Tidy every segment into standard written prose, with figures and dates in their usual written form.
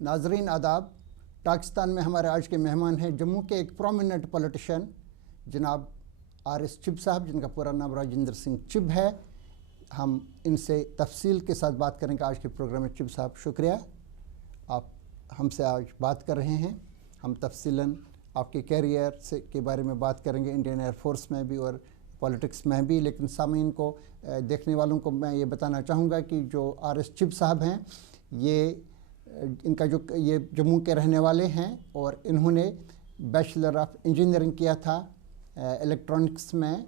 नाजरीन आदाब। पाकिस्तान में हमारे आज के मेहमान हैं जम्मू के एक प्रोमिनेंट पॉलिटिशियन जनाब आर.एस. चिब साहब, जिनका पूरा नाम राजेंद्र सिंह चिब है। हम इनसे तफसील के साथ बात करेंगे आज के प्रोग्राम में। चिब साहब, शुक्रिया, आप हमसे आज बात कर रहे हैं। हम तफसीलन आपके कैरियर से के बारे में बात करेंगे, इंडियन एयरफोर्स में भी और पॉलिटिक्स में भी। लेकिन सामीन को, देखने वालों को मैं ये बताना चाहूँगा कि जो आर.एस. चिब साहब हैं, ये जम्मू के रहने वाले हैं और इन्होंने बैचलर ऑफ इंजीनियरिंग किया था इलेक्ट्रॉनिक्स में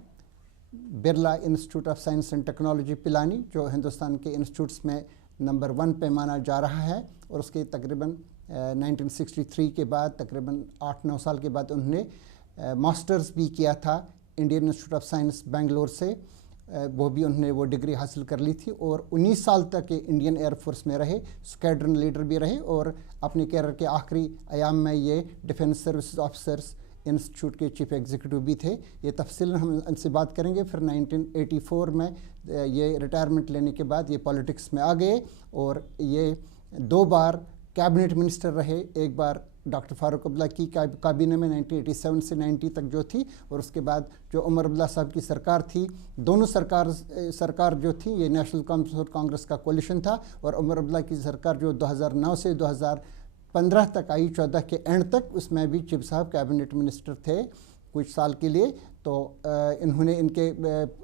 Birla institute of science and technology Pilani, जो हिंदुस्तान के इंस्टीट्यूट्स में नंबर 1 पे माना जा रहा है। और उसके तकरीबन 1963 के बाद, तकरीबन 8-9 साल के बाद उन्होंने मास्टर्स भी किया था Indian institute of science Bangalore से। वो भी उन्होंने वो डिग्री हासिल कर ली थी और 19 साल तक इंडियन एयरफोर्स में रहे, स्क्वाड्रन लीडर भी रहे और अपने कैरियर के आखिरी अयाम में ये डिफेंस सर्विसेज ऑफिसर्स इंस्टीट्यूट के चीफ एग्जीक्यूटिव भी थे। ये तफसील हम इनसे बात करेंगे। फिर 1984 में ये रिटायरमेंट लेने के बाद ये पॉलिटिक्स में आ गए और ये 2 बार कैबिनेट मिनिस्टर रहे। एक बार डॉक्टर फारूक अब्दुल्ला की काबीने में 1987 से 90 तक जो थी, और उसके बाद जो उमर अब्दुल्ला साहब की सरकार थी। दोनों सरकार जो थी ये नेशनल कांग्रेस का कोलिशन था। और उमर अब्दुल्ला की सरकार जो 2009 से 2015 तक आई, 14 के एंड तक, उसमें भी चिब साहब कैबिनेट मिनिस्टर थे कुछ साल के लिए। तो इन्होंने इनके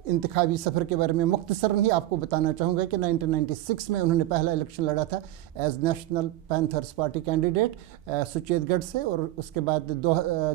इंतखाबी सफ़र के बारे में मुख्तसरन ही आपको बताना चाहूँगा कि 1996 में उन्होंने पहला इलेक्शन लड़ा था as National Panthers Party candidate Suchetgarh से। और उसके बाद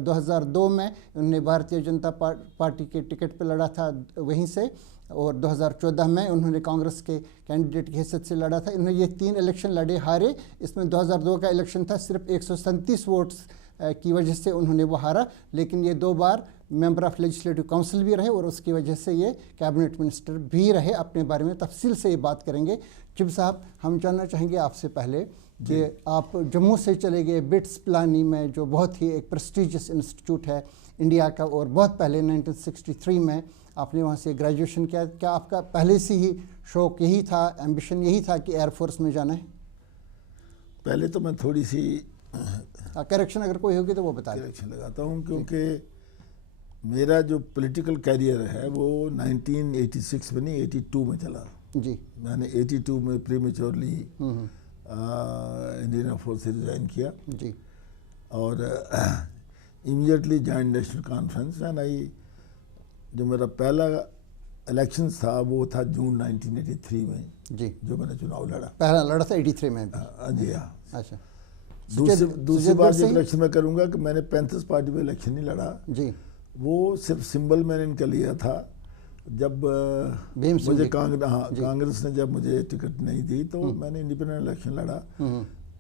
2002 में उन्होंने भारतीय जनता पार्टी के टिकट पर लड़ा था वहीं से। और 2014 में उन्होंने कांग्रेस के कैंडिडेट की हैसियत से लड़ा था। इन्होंने ये 3 इलेक्शन लड़े, हारे। इसमें 2002 का इलेक्शन था, सिर्फ 137 वोट्स की वजह से उन्होंने वो हारा। लेकिन ये 2 बार मेंबर ऑफ लेजिस्लेटिव काउंसिल भी रहे और उसकी वजह से ये कैबिनेट मिनिस्टर भी रहे। अपने बारे में तफसील से ये बात करेंगे। चिब साहब, हम जानना चाहेंगे आपसे पहले कि आप जम्मू से चले गए बिट्स पिलानी में, जो बहुत ही एक प्रेस्टिजियस इंस्टीट्यूट है इंडिया का, और बहुत पहले 1963 में आपने वहाँ से ग्रेजुएशन किया। क्या आपका पहले से ही शौक़ यही था, एम्बिशन यही था कि एयरफोर्स में जाना है? पहले तो मैं थोड़ी सी करेक्शन अगर कोई होगी तो वो बता दें। करेक्शन लगाता हूँ, क्योंकि मेरा जो पॉलिटिकल कैरियर है वो 1986 में नहीं, 82 में चला जी। मैंने 82 में प्रीमेच्योरली इंडियन एयरफोर्स से रिज़ाइन किया जी। और immediately joined national conference. And जो मेरा पहला इलेक्शन था वो था जून 1983 में जी, जो मैंने चुनाव लड़ा। पहला लड़ा था 83 में? जी हाँ। अच्छा। दूसरी बार जो इलेक्शन मैं करूँगा कि मैंने पैंथर्स पार्टी में इलेक्शन नहीं लड़ा जी। वो सिर्फ सिंबल मैंने इनका लिया था। जब मुझे कांग्रेस ने जब मुझे टिकट नहीं दी तो मैंने इंडिपेंडेंट इलेक्शन लड़ा।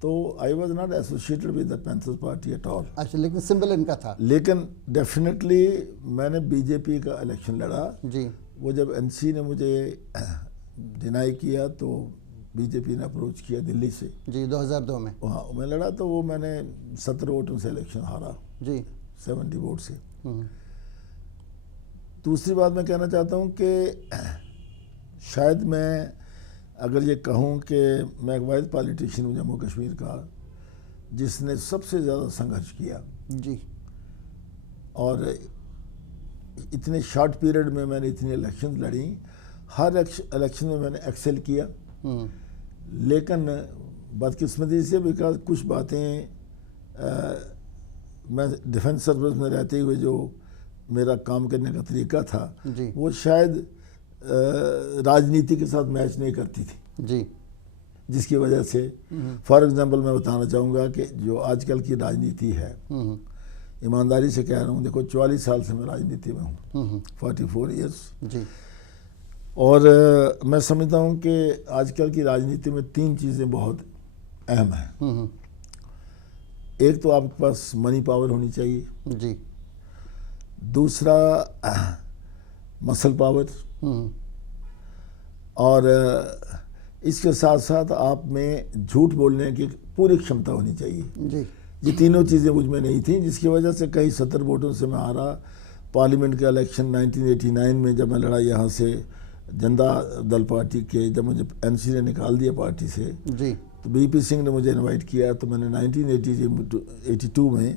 तो I was not associated with the panthers party at all. अच्छा, लेकिन सिंबल इनका था। लेकिन डेफिनेटली मैंने बीजेपी का इलेक्शन लड़ा जी। वो जब एनसी ने मुझे डिनाई किया तो बीजेपी ने अप्रोच किया दिल्ली से जी 2002 में। वहाँ मैं लड़ा तो वो मैंने 17 वोटों से इलेक्शन हारा जी, 70 वोट से। दूसरी बात मैं कहना चाहता हूँ कि शायद मैं अगर ये कहूँ कि मैं एक वाहिद पॉलिटिशियन हूँ जम्मू कश्मीर का जिसने सबसे ज़्यादा संघर्ष किया जी। और इतने शॉर्ट पीरियड में मैंने इतनी इलेक्शन लड़ी, हर इलेक्शन में मैंने एक्सेल किया। लेकिन बदकिस्मती से बिकॉज कुछ बातें मैं डिफेंस सर्विस में रहते हुए जो मेरा काम करने का तरीका था वो शायद राजनीति के साथ मैच नहीं करती थी जी, जिसकी वजह से फॉर एग्जांपल मैं बताना चाहूँगा कि जो आजकल की राजनीति है, ईमानदारी से कह रहा हूँ, देखो 44 साल से मैं राजनीति में हूँ, 44 ईयर्स जी। और मैं समझता हूँ कि आजकल की राजनीति में 3 चीज़ें बहुत अहम हैं। एक तो आपके पास मनी पावर होनी चाहिए जी, दूसरा मसल पावर, और इसके साथ साथ आप में झूठ बोलने की पूरी क्षमता होनी चाहिए जी। ये तीनों चीज़ें मुझ में नहीं थी, जिसकी वजह से कई 70 वोटों से मैं हारा। पार्लियामेंट का इलेक्शन 1989 में जब मैं लड़ा यहाँ से जनता दल पार्टी के, जब मुझे एनसी ने निकाल दिया पार्टी से जी, तो बीपी सिंह ने मुझे इनवाइट किया, तो मैंने 1982 में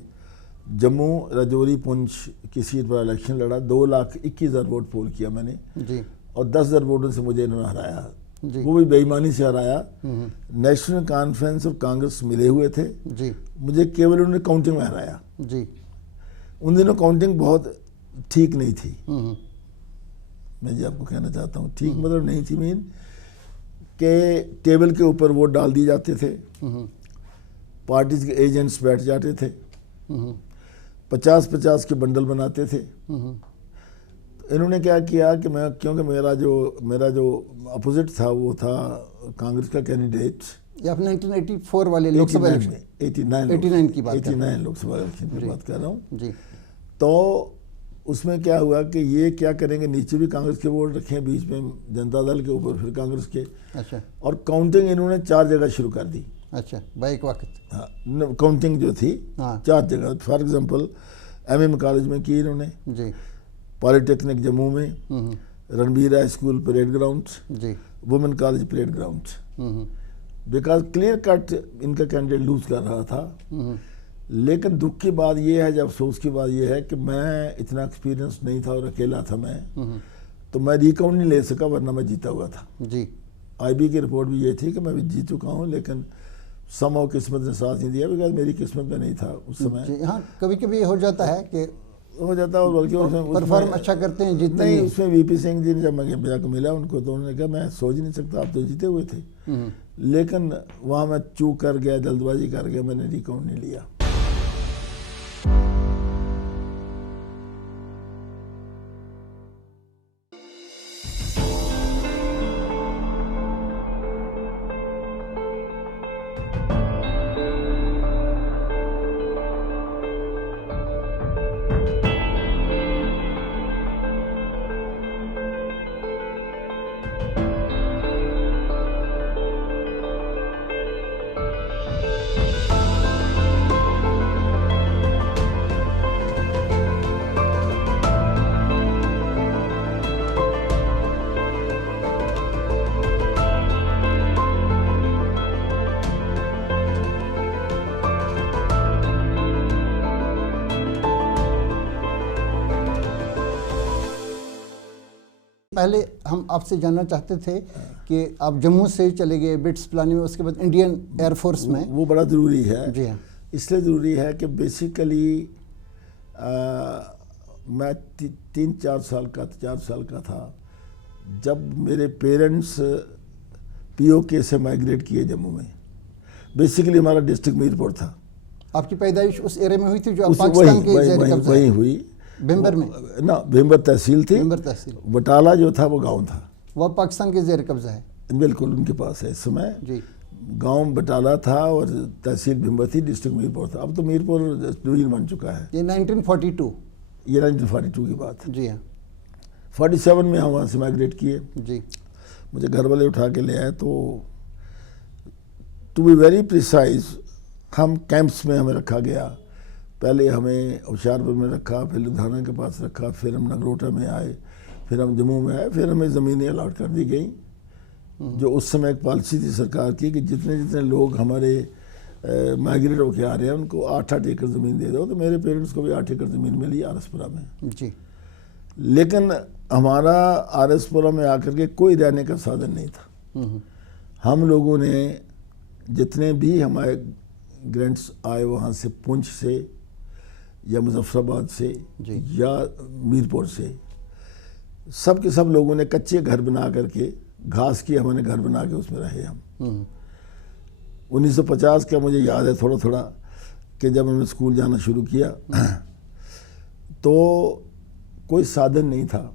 जम्मू राजौरी पुंछ की सीट पर इलेक्शन लड़ा। 2,21,000 वोट पोल किया मैंने जी, और 10,000 वोटों से मुझे इन्होंने हराया, वो भी बेईमानी से हराया। नेशनल कॉन्फ्रेंस और कांग्रेस मिले हुए थे जी, मुझे केवल उन्होंने काउंटिंग में हराया जी। उन दिनों काउंटिंग बहुत ठीक नहीं थी, मैं जी आपको कहना चाहता हूँ, ठीक मतलब नहीं थी, मीन के टेबल के ऊपर वोट डाल दिए जाते थे, पार्टीज के एजेंट्स बैठ जाते थे, 50-50 के बंडल बनाते थे। तो इन्होंने क्या किया कि मैं, क्योंकि मेरा जो अपोजिट था वो था कांग्रेस का कैंडिडेट, ये आप 1984 वाले लोकसभा इलेक्शन 89 की बात 89 लोकसभा इलेक्शन की बात कर रहा हूँ जी। तो उसमें क्या हुआ कि ये क्या करेंगे, नीचे भी कांग्रेस के वोट रखे, बीच में जनता दल के ऊपर फिर कांग्रेस के। अच्छा। और काउंटिंग इन्होंने 4 जगह शुरू कर दी। अच्छा, बाइक वक्त। हाँ, काउंटिंग जो थी 4 जगह, फॉर एग्जांपल MM कॉलेज में की इन्होंने जी, पॉलिटेक्निक जम्मू में, Ranbir high school parade ground जी, women college parade ground, because clear cut इनका कैंडिडेट लूज कर रहा था। लेकिन दुख की बात यह है, जब अफसोस की बात यह है कि मैं इतना एक्सपीरियंस नहीं था और अकेला था मैं, तो मैं रिकाउंट नहीं ले सका, वरना मैं जीता हुआ था जी। IB की रिपोर्ट भी ये थी कि मैं भी जीत चुका हूँ, लेकिन समहाउ किस्मत ने साथ नहीं दिया, बिकॉज मेरी किस्मत में नहीं था उस समय। हाँ, कभी कभी हो जाता है कि हो जाता है, और बल्कि उसमें परफॉर्म अच्छा करते हैं, जीतते नहीं। उसमें VP सिंह जी ने जब मैं जाकर मिला उनको, तो उन्होंने कहा मैं सोच नहीं सकता, आप तो जीते हुए थे। लेकिन वहाँ मैं चूक कर गया, जल्दबाजी कर गया, मैंने रिकाउंट नहीं लिया। पहले हम आपसे जानना चाहते थे कि आप जम्मू से चले गए बिट्स पिलानी में, उसके बाद इंडियन एयरफोर्स में। वो बड़ा ज़रूरी है जी हाँ। इसलिए ज़रूरी है कि बेसिकली मैं 4 साल का था जब मेरे पेरेंट्स POK से माइग्रेट किए जम्मू में। बेसिकली हमारा डिस्ट्रिक्ट मीरपुर था। आपकी पैदाइश उस एरिया में हुई थी जो पाकिस्तान के ज़ेर कब्ज़ा वहीं हुई, भिम्बर में ना, भिम्बर तहसील थी, भिम्बर तहसील। बटाला जो था वो गांव था, वह पाकिस्तान के ज़ेर कब्ज़ा है। बिल्कुल उनके पास है इस समय जी। गांव बटाला था और तहसील भिम्बर थी, डिस्ट्रिक्ट मीरपुर था। अब तो मीरपुर डिवीजन बन चुका है। ये 1942, ये 1942 की बात है। जी हाँ। 47 में हम वहाँ से माइग्रेट किए। जी। मुझे घर वाले उठा के ले आए। तो टू बी वेरी प्रिसाइज, हम कैंप्स में हमें रखा गया। पहले हमें होशियारपुर में रखा, फिर लुधियाना के पास रखा, फिर हम नगरोटा में आए, फिर हम जम्मू में आए, फिर हमें ज़मीनें अलाट कर दी गई। जो उस समय एक पॉलिसी थी सरकार की कि जितने जितने लोग हमारे माइग्रेट होकर आ रहे हैं उनको 8-8 एकड़ ज़मीन दे दो। तो मेरे पेरेंट्स को भी 8 एकड़ ज़मीन मिली RSपुरा में। जी। लेकिन हमारा RSपुरा में आकर के कोई रहने का साधन नहीं था। हम लोगों ने जितने भी हमारे ग्रांट्स आए वहाँ से, पुंछ से या मुजफ्फराबाद से या मीरपुर से, सब के सब लोगों ने कच्चे घर बना करके, घास की हमने घर बना के उसमें रहे हम। 1950 का मुझे याद है थोड़ा थोड़ा कि जब हमने स्कूल जाना शुरू किया तो कोई साधन नहीं था।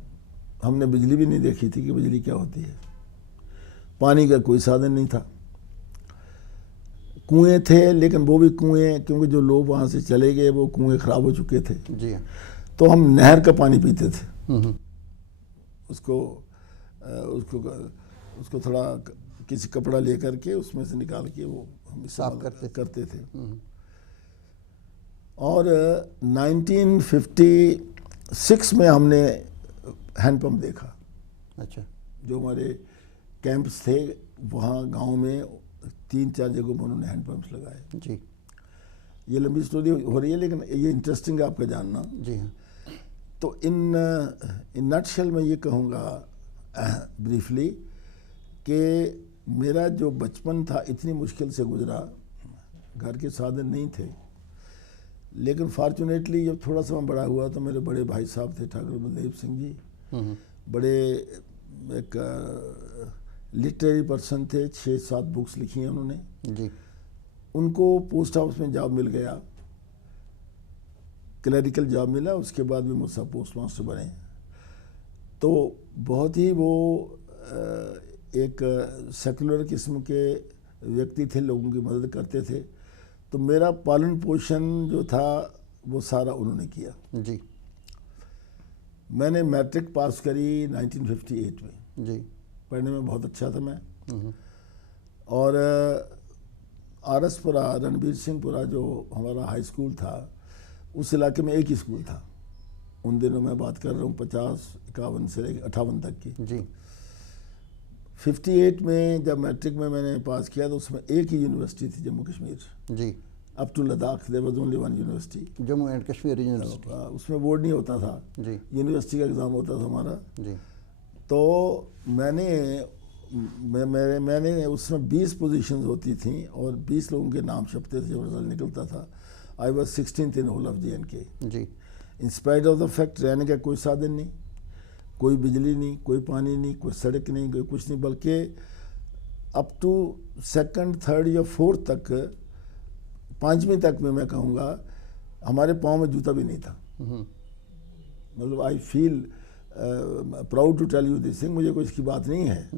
हमने बिजली भी नहीं देखी थी कि बिजली क्या होती है। पानी का कोई साधन नहीं था। कुएं थे, लेकिन वो भी कुएं, क्योंकि जो लोग वहाँ से चले गए वो कुएं ख़राब हो चुके थे। जी। तो हम नहर का पानी पीते थे। उसको थोड़ा किसी कपड़ा ले करके उसमें से निकाल के वो हम साफ करते थे। और 1956 में हमने हैंडपम्प देखा। अच्छा। जो हमारे कैंप्स थे वहाँ गांव में 3-4 जगहों पर उन्होंने हैंडपम्प्स लगाए। जी, ये लंबी स्टोरी हो रही है लेकिन ये इंटरेस्टिंग है आपका जानना। जी हाँ। तो इन नटशेल मैं ये कहूँगा ब्रीफली कि मेरा जो बचपन था इतनी मुश्किल से गुजरा, घर के साधन नहीं थे, लेकिन फॉर्चुनेटली जब थोड़ा सा मैं बड़ा हुआ तो मेरे बड़े भाई साहब थे ठाकुर बलदेव सिंह जी, बड़े एक लिटरेरी पर्सन थे, 6-7 बुक्स लिखी हैं उन्होंने जी। उनको पोस्ट ऑफिस में जॉब मिल गया, क्लरिकल जॉब मिला, उसके बाद भी मुझसे पोस्ट मास्टर बने। तो बहुत ही वो एक सेकुलर किस्म के व्यक्ति थे, लोगों की मदद करते थे। तो मेरा पालन पोषण जो था वो सारा उन्होंने किया। जी। मैंने मैट्रिक पास करी 1958 में। जी। पढ़ने में बहुत अच्छा था मैं। और आरएसपुरा, रणबीर सिंहपुरा जो हमारा हाई स्कूल था, उस इलाके में एक ही स्कूल था। उन दिनों मैं बात कर रहा हूँ 50-51 से लेकर 58 तक की। जी। 58 में जब मैट्रिक में मैंने पास किया तो उसमें एक ही यूनिवर्सिटी थी, जम्मू कश्मीर। जी। Up to Ladakh there was only one university, Jammu and Kashmir university. उसमें बोर्ड नहीं होता था जी, यूनिवर्सिटी का एग्ज़ाम होता था हमारा। जी। तो मैंने उसमें 20 पोजीशंस होती थी और 20 लोगों के नाम छपते थे जब रिजल्ट निकलता था। I was 16th in whole of JNK। जी। In spite of the fact रहने का कोई साधन नहीं, कोई बिजली नहीं, कोई पानी नहीं, कोई सड़क नहीं, कोई कुछ नहीं, बल्कि अप टू 2nd, 3rd या 4th तक, 5वीं तक में मैं कहूँगा हमारे पाँव में जूता भी नहीं था। मतलब I feel proud to tell you this thing, मुझे कोई इसकी बात नहीं है।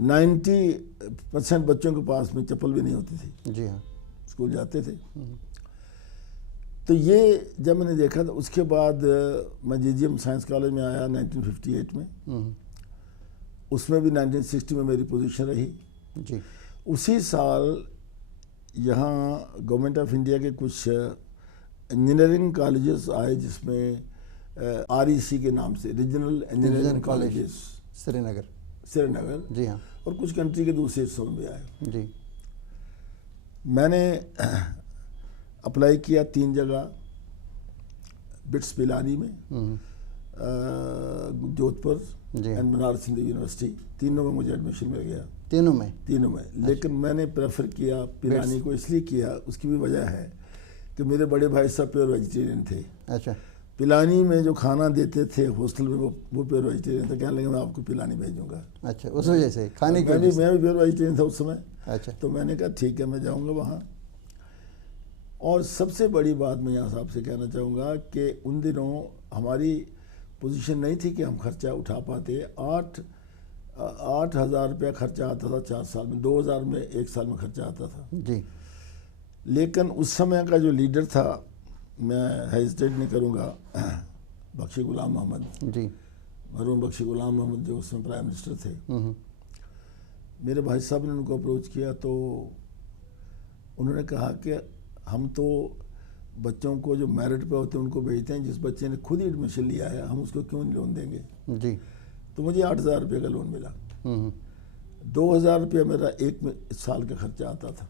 90% बच्चों के पास में चप्पल भी नहीं होती थी। जी हाँ। स्कूल जाते थे। तो ये जब मैंने देखा तो उसके बाद मैं JGM साइंस कॉलेज में आया 1958 में। उसमें भी 1960 में मेरी पोजीशन रही। जी। उसी साल यहाँ गवर्नमेंट ऑफ इंडिया के कुछ इंजीनियरिंग कॉलेजेस आए, जिसमें REC के नाम से, रीजनल इंजीनियरिंग कॉलेजेस, श्रीनगर। जी हाँ। और कुछ कंट्री के दूसरे हिस्सों में भी आए। जी। मैंने अप्लाई किया 3 जगह, बिट्स पिलानी में, जोधपुर एंड बनारस हिंदू यूनिवर्सिटी। तीनों में मुझे एडमिशन मिल गया। तीनों में। लेकिन मैंने प्रेफर किया पिलानी को, इसलिए किया, उसकी भी वजह है कि मेरे बड़े भाई सब प्योर वेजिटेरियन थे। अच्छा। पिलानी में जो खाना देते थे हॉस्टल में वो प्योर वेजिटेरियन था। कहने लगे मैं आपको पिलानी भेजूंगा। अच्छा, उस वजह से खाने की मैं भी प्योर वेजिटेरियन था उस समय। अच्छा। तो मैंने कहा ठीक है, मैं जाऊँगा वहाँ। और सबसे बड़ी बात मैं यहाँ साहब से कहना चाहूँगा कि उन दिनों हमारी पोजीशन नहीं थी कि हम खर्चा उठा पाते। 8,000 रुपया खर्चा आता था 4 साल में, 2,000 में 1 साल में खर्चा आता था। जी। लेकिन उस समय का जो लीडर था, मैं हेजिटेट नहीं करूँगा, बख्शी गुलाम मोहम्मद जी, मरहूम बख्शी गुलाम मोहम्मद जो उसमें प्राइम मिनिस्टर थे। मेरे भाई साहब ने उनको अप्रोच किया तो उन्होंने कहा कि हम तो बच्चों को जो मेरिट पे होते हैं उनको भेजते हैं, जिस बच्चे ने खुद ही एडमिशन लिया है हम उसको क्यों नहीं लोन देंगे। जी। तो मुझे 8,000 रुपये का लोन मिला। 2,000 रुपया मेरा 1 साल का खर्चा आता था,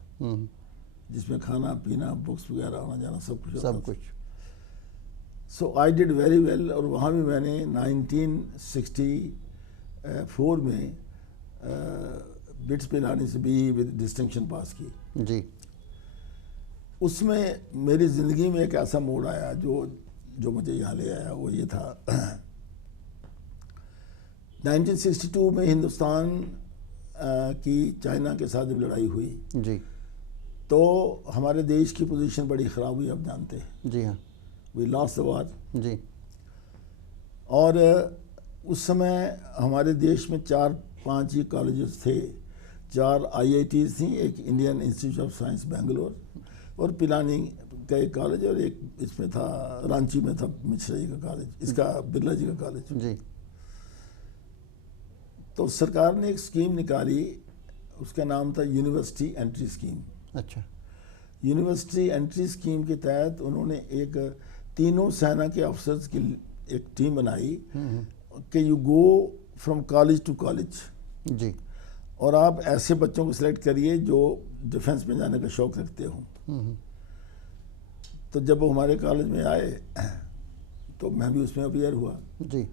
जिसमें खाना पीना, बुक्स वगैरह, आना जाना सब कुछ। सो आई डिड वेरी वेल। और वहाँ भी मैंने 1964 में बिट्स पिलानी से भी विद डिस्टिंक्शन पास की। जी। उसमें मेरी ज़िंदगी में एक ऐसा मोड़ आया जो मुझे यहाँ ले आया। वो ये था 1962 में हिंदुस्तान की चाइना के साथ जब लड़ाई हुई जी, तो हमारे देश की पोजीशन बड़ी ख़राब हुई, आप जानते हैं। जी हाँ। We lost the war. जी। और उस समय हमारे देश में 4-5 ही कॉलेजेस थे। 4 IITs थी, एक Indian institute of science Bangalore, और पिलानी का एक कॉलेज, और एक इसमें था रांची में था मिश्रा जी का कॉलेज, इसका बिरला जी का कॉलेज। जी। तो सरकार ने एक स्कीम निकाली, उसका नाम था यूनिवर्सिटी एंट्री स्कीम। अच्छा। यूनिवर्सिटी एंट्री स्कीम के तहत उन्होंने एक तीनों सेना के अफसर्स की एक टीम बनाई कि you go from college to college. जी। और आप ऐसे बच्चों को सिलेक्ट करिए जो डिफेंस में जाने का शौक़ रखते हो। तो जब वो हमारे कॉलेज में आए तो मैं भी उसमें अपीयर हुआ जी।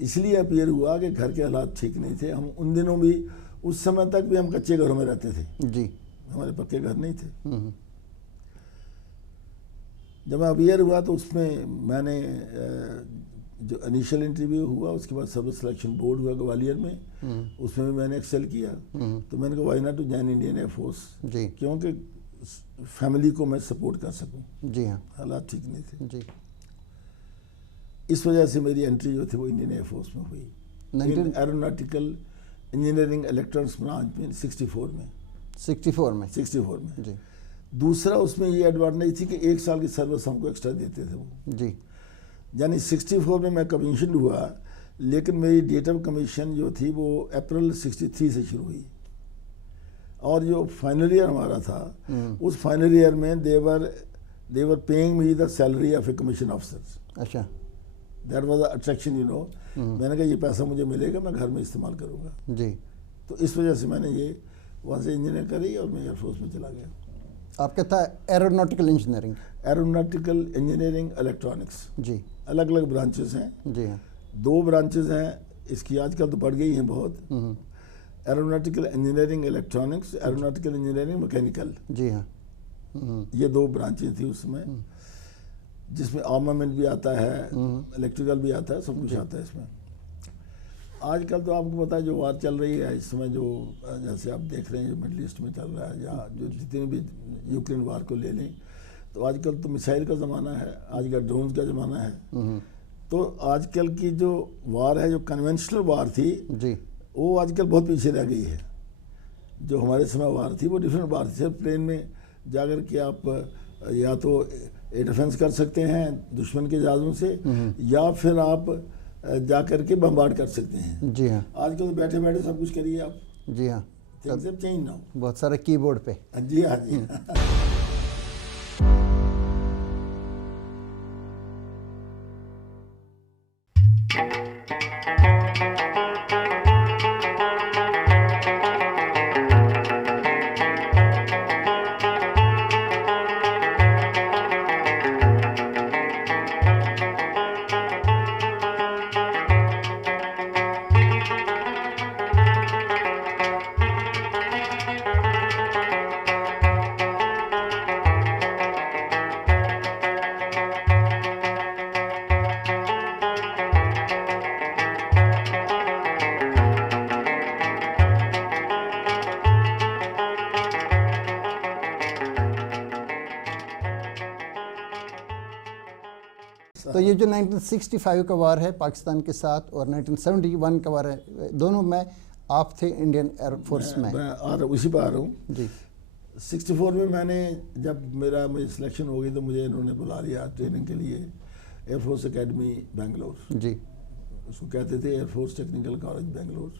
इसलिए अपीयर हुआ कि घर के हालात ठीक नहीं थे। हम उन दिनों भी, उस समय तक भी हम कच्चे घरों में रहते थे जी, हमारे पक्के घर नहीं थे। जब मैं अपीयर हुआ तो उसमें मैंने जो इनिशियल इंटरव्यू हुआ, उसके बाद सर्विस सिलेक्शन बोर्ड हुआ ग्वालियर में, उसमें भी मैंने एक्सेल किया। तो मैंने कहा why not to join Indian air force, क्योंकि फैमिली को मैं सपोर्ट कर सकूं। जी हाँ, हालात ठीक नहीं थे जी। इस वजह से मेरी एंट्री जो थी वो इंडियन एयरफोर्स में हुई, एरोनॉटिकल इंजीनियरिंग इलेक्ट्रॉनिक्स ब्रांच में 64 में। 64 में जी। दूसरा उसमें ये एडवांटेज थी कि 1 साल की सर्विस हमको एक्स्ट्रा देते थे वो जी। यानी 64 में मैं कमीशन हुआ, लेकिन मेरी डेट ऑफ कमीशन जो थी वो अप्रैल 63 से शुरू हुई। और जो फाइनल ईयर हमारा था, उस फाइनल ईयर में they were paying me the salary of a commission officer. अच्छा, that was the attraction, you know. मैंने कहा ये पैसा मुझे मिलेगा, मैं घर में इस्तेमाल करूँगा जी। तो इस वजह से मैंने ये वहाँ से इंजीनियर करी और मैं एयरफोर्स में चला गया। आपका था aeronautical engineering? Aeronautical engineering electronics जी। अलग अलग ब्रांचेस हैं। जी हाँ। 2 ब्रांचेस हैं इसकी, आजकल तो बढ़ गई हैं बहुत। Aeronautical engineering electronics, aeronautical engineering mechanical. जी हाँ। ये 2 ब्रांचें थी उसमें, जिसमें आर्मामेंट भी आता है, इलेक्ट्रिकल भी आता है, सब कुछ आता है इसमें। आजकल तो आपको पता है जो वार चल रही है इस समय, जो जैसे आप देख रहे हैं जो मिडल ईस्ट में चल रहा है, या जो जितने भी यूक्रेन वार को ले लें, तो आजकल तो मिसाइल का ज़माना है, आजकल ड्रोन का ज़माना है। तो आजकल की जो वार है, जो कन्वेंशनल वार थी जी, वो आजकल बहुत पीछे रह गई है। जो हमारे समय वार थी वो डिफरेंट वार थी। सिर्फ प्लेन में जाकर के आप या तो डिफेंस कर सकते हैं दुश्मन के जहाज़ों से, या फिर आप जाकर के बम्बार्ड कर सकते हैं। जी हाँ। आजकल तो बैठे बैठे सब कुछ करिए आप। जी हाँ, सब चेंज ना हो, बहुत सारे कीबोर्ड पे। जी हाँ जी। तो ये जो 1965 का वार है पाकिस्तान के साथ और 1971 का वार है, दोनों में आप थे इंडियन एयरफोर्स में? मैं उसी पर आ रहा हूँ जी। 64 में मैंने जब मुझे सिलेक्शन हो गई तो मुझे इन्होंने बुला लिया ट्रेनिंग के लिए एयरफोर्स एकेडमी बेंगलोर। जी। उसको कहते थे एयरफोर्स टेक्निकल कॉलेज बेंगलोर।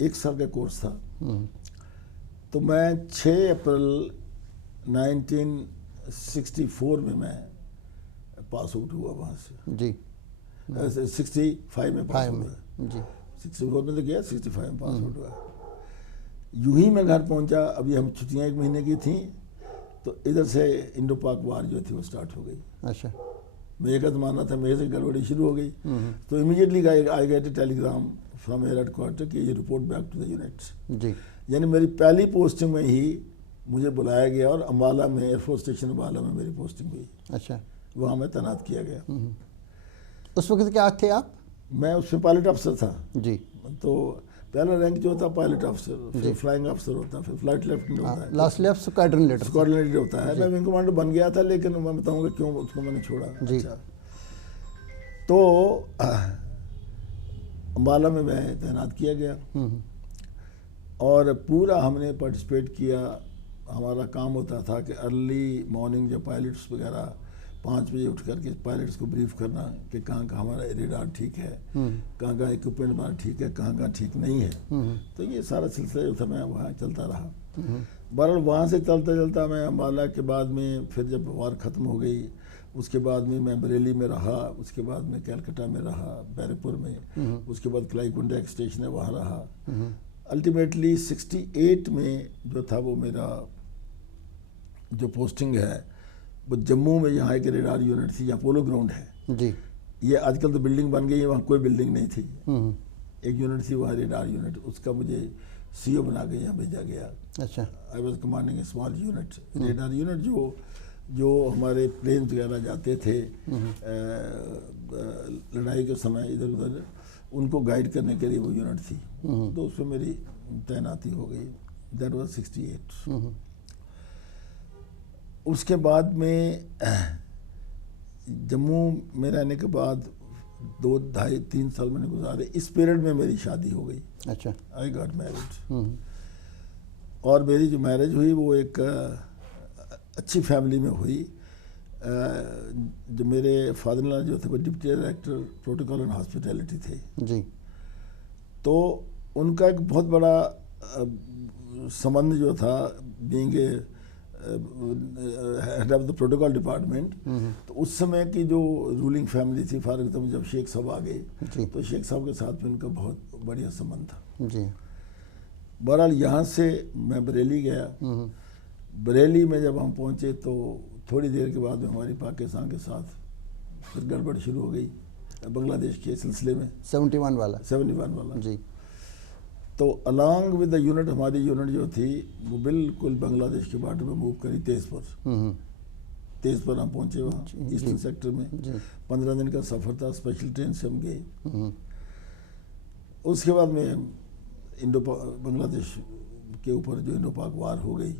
1 साल का कोर्स था। तो मैं 6 अप्रैल 1964 में मैं पास आउट हुआ वहाँ से। जी। 65 में पास आउट हुआ। जी। 64 में तो गया, 65 में पास आउट हुआ। यूं ही मैं घर पहुंचा, अभी हम छुट्टियां 1 महीने की थी, तो इधर से इंडो पाक वार जो थी वो स्टार्ट हो गई। अच्छा। मेरे का ज़माना था, मेरे से गड़बड़ी शुरू हो गई। तो immediately I get a telegram from air headquarters कि ये report back to the units. जी। यानी मेरी पहली पोस्टिंग में ही मुझे बुलाया गया और अम्बाला में, एयरफोर्स स्टेशन अम्बाला में मेरी पोस्टिंग हुई। अच्छा। वहाँ मैं तैनात किया गया। उस वक्त क्या थे आप? मैं उसमें पायलट अफसर था। जी। तो पहला रैंक जो होता है पायलट अफसर, फिर फ्लाइंग अफसर होता है, फिर फ्लाइट लेफ्टिनेंट होता है, लास्ट लेफ्ट स्क्वाड्रन लीडर होता है। मैं विंग कमांडर बन गया था, लेकिन मैं बताऊंगा क्यों उसको मैंने छोड़ा। जी। अच्छा। तो अम्बाला में मैं तैनात किया गया और पूरा हमने पार्टिसिपेट किया। हमारा काम होता था कि अर्ली मॉर्निंग जब पायलट्स वगैरह 5 बजे उठ करके पायलट्स को ब्रीफ करना कि कहाँ का हमारा रेडार ठीक है, कहाँ का इक्विपमेंट हमारा ठीक है, कहाँ का ठीक नहीं है। तो ये सारा सिलसिला जो था मैं वहाँ चलता रहा। बहरहाल वहाँ से चलता चलता मैं अम्बाला के बाद में फिर जब वार ख़त्म हो गई, उसके बाद में मैं बरेली में रहा, उसके बाद में कलकत्ता में रहा, बैरकपुर में, उसके बाद क्लाईकुंडा एक स्टेशन है वहाँ रहा। अल्टीमेटली 68 में जो था वो मेरा जो पोस्टिंग है वो जम्मू में, यहाँ एक रेडार यूनिट थी, यहाँ पोलो ग्राउंड है जी। ये आजकल तो बिल्डिंग बन गई है, वहाँ कोई बिल्डिंग नहीं थी। एक यूनिट थी वहाँ रेडार यूनिट, उसका मुझे सीओ बना के यहाँ भेजा गया। अच्छा। I was commanding A small unit, radar unit जो हमारे प्लेन वगैरह जाते थे लड़ाई के समय इधर उधर, उनको गाइड करने के लिए वो यूनिट थी। तो उसमें मेरी तैनाती हो गई। That was 68। उसके बाद में जम्मू में रहने के बाद 2, 2.5, 3 साल मैंने गुजारे। इस पीरियड में मेरी शादी हो गई। अच्छा। I got married. और मेरी जो मैरिज हुई वो एक अच्छी फैमिली में हुई। जो मेरे फादर इन लॉ जो थे वो deputy director protocol and hospitality थे जी। तो उनका एक बहुत बड़ा संबंध जो था, being a head of the protocol department, तो उस समय की जो रूलिंग फैमिली थी, फॉर एग्जाम्पल जब शेख साहब आ गए तो शेख साहब के साथ में उनका बहुत बढ़िया संबंध था जी। बहरहाल यहाँ से मैं बरेली गया। बरेली में जब हम पहुँचे तो थोड़ी देर के बाद में हमारी पाकिस्तान के साथ फिर गड़बड़ शुरू हो गई, बांग्लादेश के सिलसिले में। 71 वाला जी। तो अलॉन्ग विद द यूनिट, हमारी यूनिट जो थी वो बिल्कुल बांग्लादेश के बॉर्डर में मूव करी, तेज़पुर हम पहुँचे वहाँ ईस्टर्न सेक्टर में। 15 दिन का सफ़र था, स्पेशल ट्रेन से हम गए। उसके बाद में बांग्लादेश के ऊपर जो इंडो पाक वार हो गई,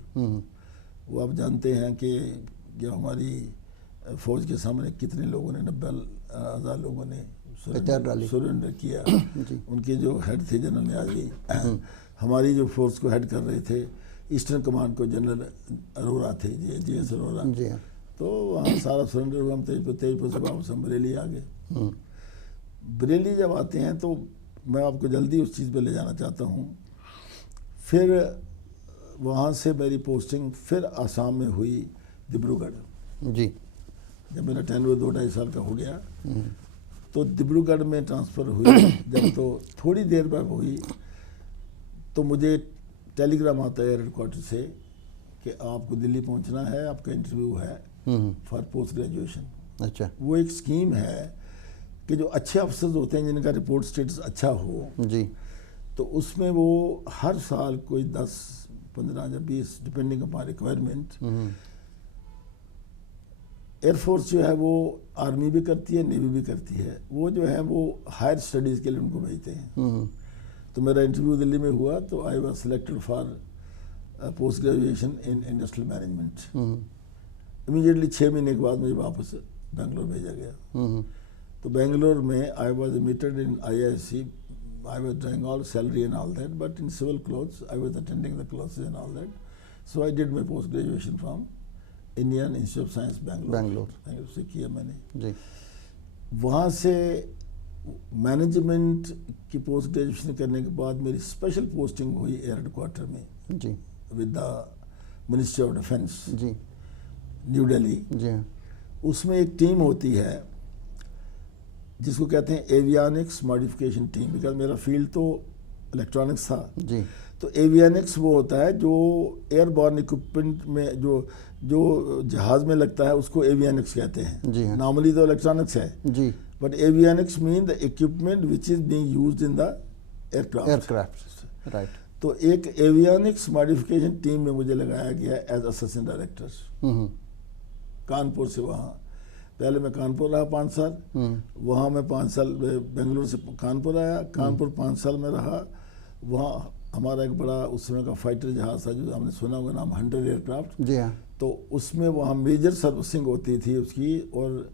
वो आप जानते हैं कि हमारी फ़ौज के सामने कितने लोगों ने, 90,000 लोगों ने सरेंडर किया। उनके जो हेड थे जनरल न्याजी, हमारी जो फोर्स को हेड कर रहे थे ईस्टर्न कमांड को जनरल अरोरा थे, JS अरोरा। तो वहाँ सारा सरेंडर हुआ। हम तेजपुर से वापस हम बरेली आ गए। बरेली जब आते हैं तो मैं आपको जल्दी उस चीज़ पे ले जाना चाहता हूँ। फिर वहाँ से मेरी पोस्टिंग फिर आसाम में हुई, डिब्रूगढ़ जी। जब मेरा टेन्योर 2-2.5 साल का हो गया तो डिब्रूगढ़ में ट्रांसफ़र हुई। जब तो थोड़ी देर बाद हुई तो मुझे टेलीग्राम आता है हेडक्वार्टर से कि आपको दिल्ली पहुंचना है, आपका इंटरव्यू है फॉर पोस्ट ग्रेजुएशन। अच्छा। वो एक स्कीम है कि जो अच्छे अफसर्स होते हैं जिनका रिपोर्ट स्टेटस अच्छा हो जी, तो उसमें वो हर साल कोई 10, 15 या 20 डिपेंडिंग अपॉन रिक्वायरमेंट, एयरफोर्स जो है वो आर्मी भी करती है, नेवी भी करती है, वो जो है वो हायर स्टडीज़ के लिए उनको भेजते हैं। तो मेरा इंटरव्यू दिल्ली में हुआ तो I was selected for post graduation in industrial management. Immediately 6 महीने के बाद मुझे वापस बेंगलोर भेजा गया। तो बेंगलोर में I was admitted in IISc। I was drawing all salary and all that, but in civil clothes, I was attending the classes and all that. So I did my post graduation from Indian Institute of Science, Bangalore से किया मैंने जी। वहाँ से management की post graduation करने के बाद मेरी स्पेशल पोस्टिंग हुई एयर हेडक्वार्टर में जी, with the ministry of defence जी, न्यू दिल्ली जी। उसमें एक टीम होती है जिसको कहते हैं एवियनिक्स मॉडिफिकेशन टीम, बिकॉज मेरा फील्ड तो इलेक्ट्रॉनिक्स था जी। तो एवियनिक्स वो होता है जो एयरबॉर्न इक्विपमेंट में जो जहाज में लगता है उसको एवियनिक्स कहते हैं जी। नॉर्मली तो इलेक्ट्रॉनिक्स है जी, but avionics mean the equipment which is being used in the aircraft right. तो एक एवियनिक्स मॉडिफिकेशन टीम में मुझे लगाया गया एज असिस्टेंट डायरेक्टर कानपुर से। वहाँ पहले मैं कानपुर रहा 5 साल, वहाँ मैं 5 साल बेंगलुरु से कानपुर आया, कानपुर 5 साल में रहा। वहाँ हमारा एक बड़ा उस समय का फाइटर जहाज़ था जो हमने सुना होगा नाम, 100 एयरक्राफ्ट जी हाँ। तो उसमें वहाँ मेजर सर्विसिंग होती थी उसकी, और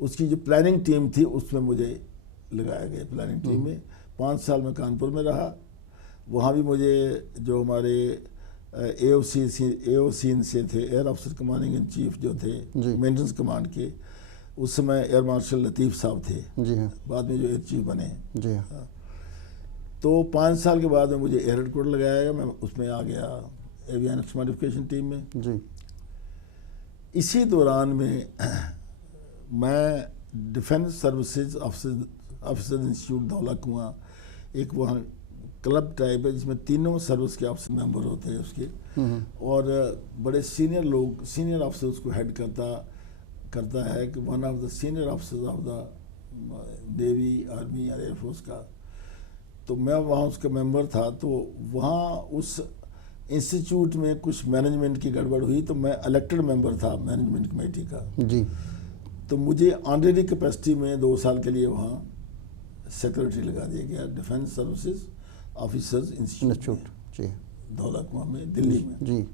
उसकी जो प्लानिंग टीम थी उसमें मुझे लगाया गया प्लानिंग टीम में। 5 साल में कानपुर में रहा। वहाँ भी मुझे जो हमारे AOC से थे, air officer commanding in chief जो थे मेंटेनेंस कमांड के, उस समय एयर मार्शल लतीफ़ साहब थे जी हाँ। बाद में जो एयर चीफ बने जी हाँ। तो 5 साल के बाद में मुझे एयर हेडक्वार्टर लगाया गया, मैं उसमें आ गया एवियनिक्स मॉडिफिकेशन टीम में जी। इसी दौरान में मैं defence services officer institute Dhaula कुआं, एक वहाँ क्लब टाइप है जिसमें तीनों सर्विस के ऑफिसर मेंबर होते हैं उसके, और बड़े सीनियर लोग, सीनियर ऑफिसर उसको हेड करता है कि one of the senior officers of the navy, army और एयरफोर्स का। तो मैं वहाँ उसका मेंबर था। तो वहाँ उस इंस्टीट्यूट में कुछ मैनेजमेंट की गड़बड़ हुई, तो मैं इलेक्टेड मेंबर था मैनेजमेंट कमेटी का जी। तो मुझे ऑनरेरी कैपेसिटी में 2 साल के लिए वहाँ सेक्रेटरी लगा दिया गया, डिफेंस सर्विसेज ऑफिसर्स इंस्टीट्यूट जी, धौला कुआं में, दिल्ली में। जी।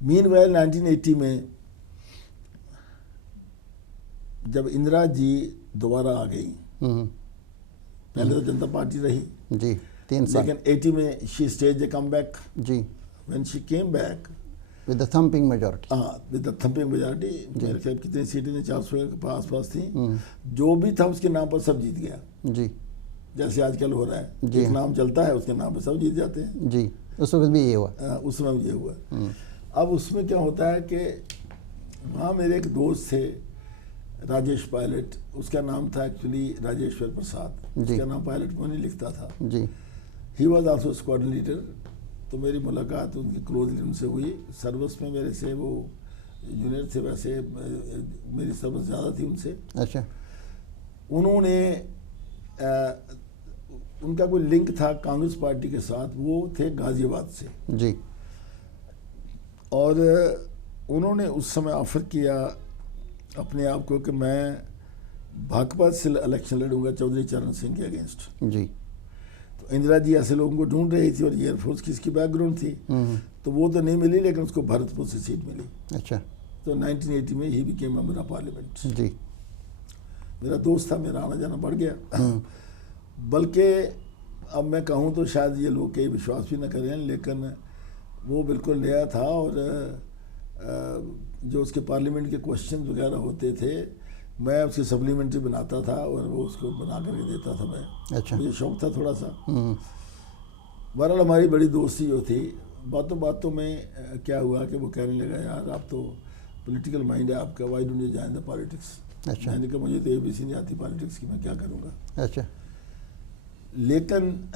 मीनवाइल 1980 में जब इंदिरा जी दोबारा आ गई, पहले तो जनता पार्टी रही जी 3 साल, लेकिन 80 में she stage a comeback जी, when she came back with the thumping majority. हाँ, विद द थंपिंग मेजॉरिटी। मेरे ख्याल कितनी सीटें थी, 400 के आसपास थी। जो भी था उसके नाम पर सब जीत गया जी, जैसे आजकल हो रहा है, जी। एक नाम चलता है उसके नाम पर सब जीत जाते हैं जी। उस वक्त भी ये हुआ। उस समय ये हुआ। अब उसमें क्या होता है कि वहाँ मेरे एक दोस्त थे राजेश पायलट, उसका नाम था एक्चुअली राजेश्वर प्रसाद, उसका नाम पायलट में नहीं लिखता था जी। He was also squadron leader. तो मेरी मुलाकात उनकी क्लोजली उनसे हुई। सर्विस में मेरे से वो जूनियर थे, वैसे मेरी सर्विस ज़्यादा थी उनसे। अच्छा। उन्होंने उनका कोई लिंक था कांग्रेस पार्टी के साथ, वो थे गाजियाबाद से जी। और उन्होंने उस समय ऑफर किया अपने आप को कि मैं भाकपा से इलेक्शन लड़ूंगा चौधरी चरण सिंह के अगेंस्ट जी। तो इंदिरा जी ऐसे लोगों को ढूंढ रही थी और एयरफोर्स की इसकी बैकग्राउंड थी, तो वो तो नहीं मिली, लेकिन उसको भरतपुर से सीट मिली। अच्छा। तो 1980 में he became member of parliament. जी। मेरा दोस्त था, मेरा आना जाना बढ़ गया। बल्कि अब मैं कहूँ तो शायद ये लोग कई विश्वास भी न करें, लेकिन वो बिल्कुल नया था और जो उसके पार्लियामेंट के क्वेश्चन वगैरह होते थे मैं उसकी सप्लीमेंट्री बनाता था और वो उसको बना करके देता था मैं। अच्छा। मुझे शौक था थोड़ा सा। बहरहाल हमारी बड़ी दोस्ती जो थी, बातों बातों में क्या हुआ कि वो कहने लगा यार आप तो पॉलिटिकल माइंड है आपका, why don't you join the politics. अच्छा। मैंने कहा मुझे तो ABC नहीं आती पॉलिटिक्स की, मैं क्या करूँगा। अच्छा। लेकिन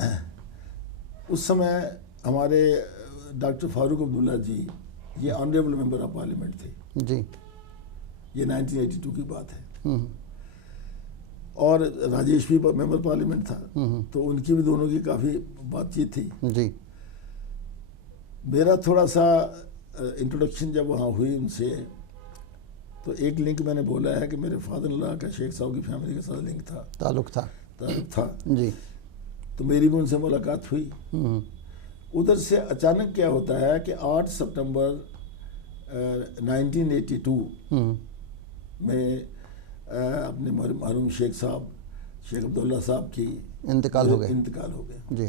उस समय हमारे डॉक्टर फारूक अब्दुल्ला जी ये ऑनरेबल मेंबर ऑफ पार्लियामेंट थे जी। ये 1982 की बात है। और राजेश भी मेंबर पार्लियामेंट था, तो उनकी भी दोनों की काफ़ी बातचीत थी जी। मेरा थोड़ा सा इंट्रोडक्शन जब वहाँ हुई उनसे, तो एक लिंक मैंने बोला है कि मेरे फादर इन लॉ का शेख साहब की फैमिली के साथ लिंक था, ताल्लुक था जी। तो मेरी भी उनसे मुलाकात हुई। उधर से अचानक क्या होता है कि 8 सितंबर 1982 में अपने मरहूम शेख अब्दुल्ला साहब की इंतकाल हो गया जी।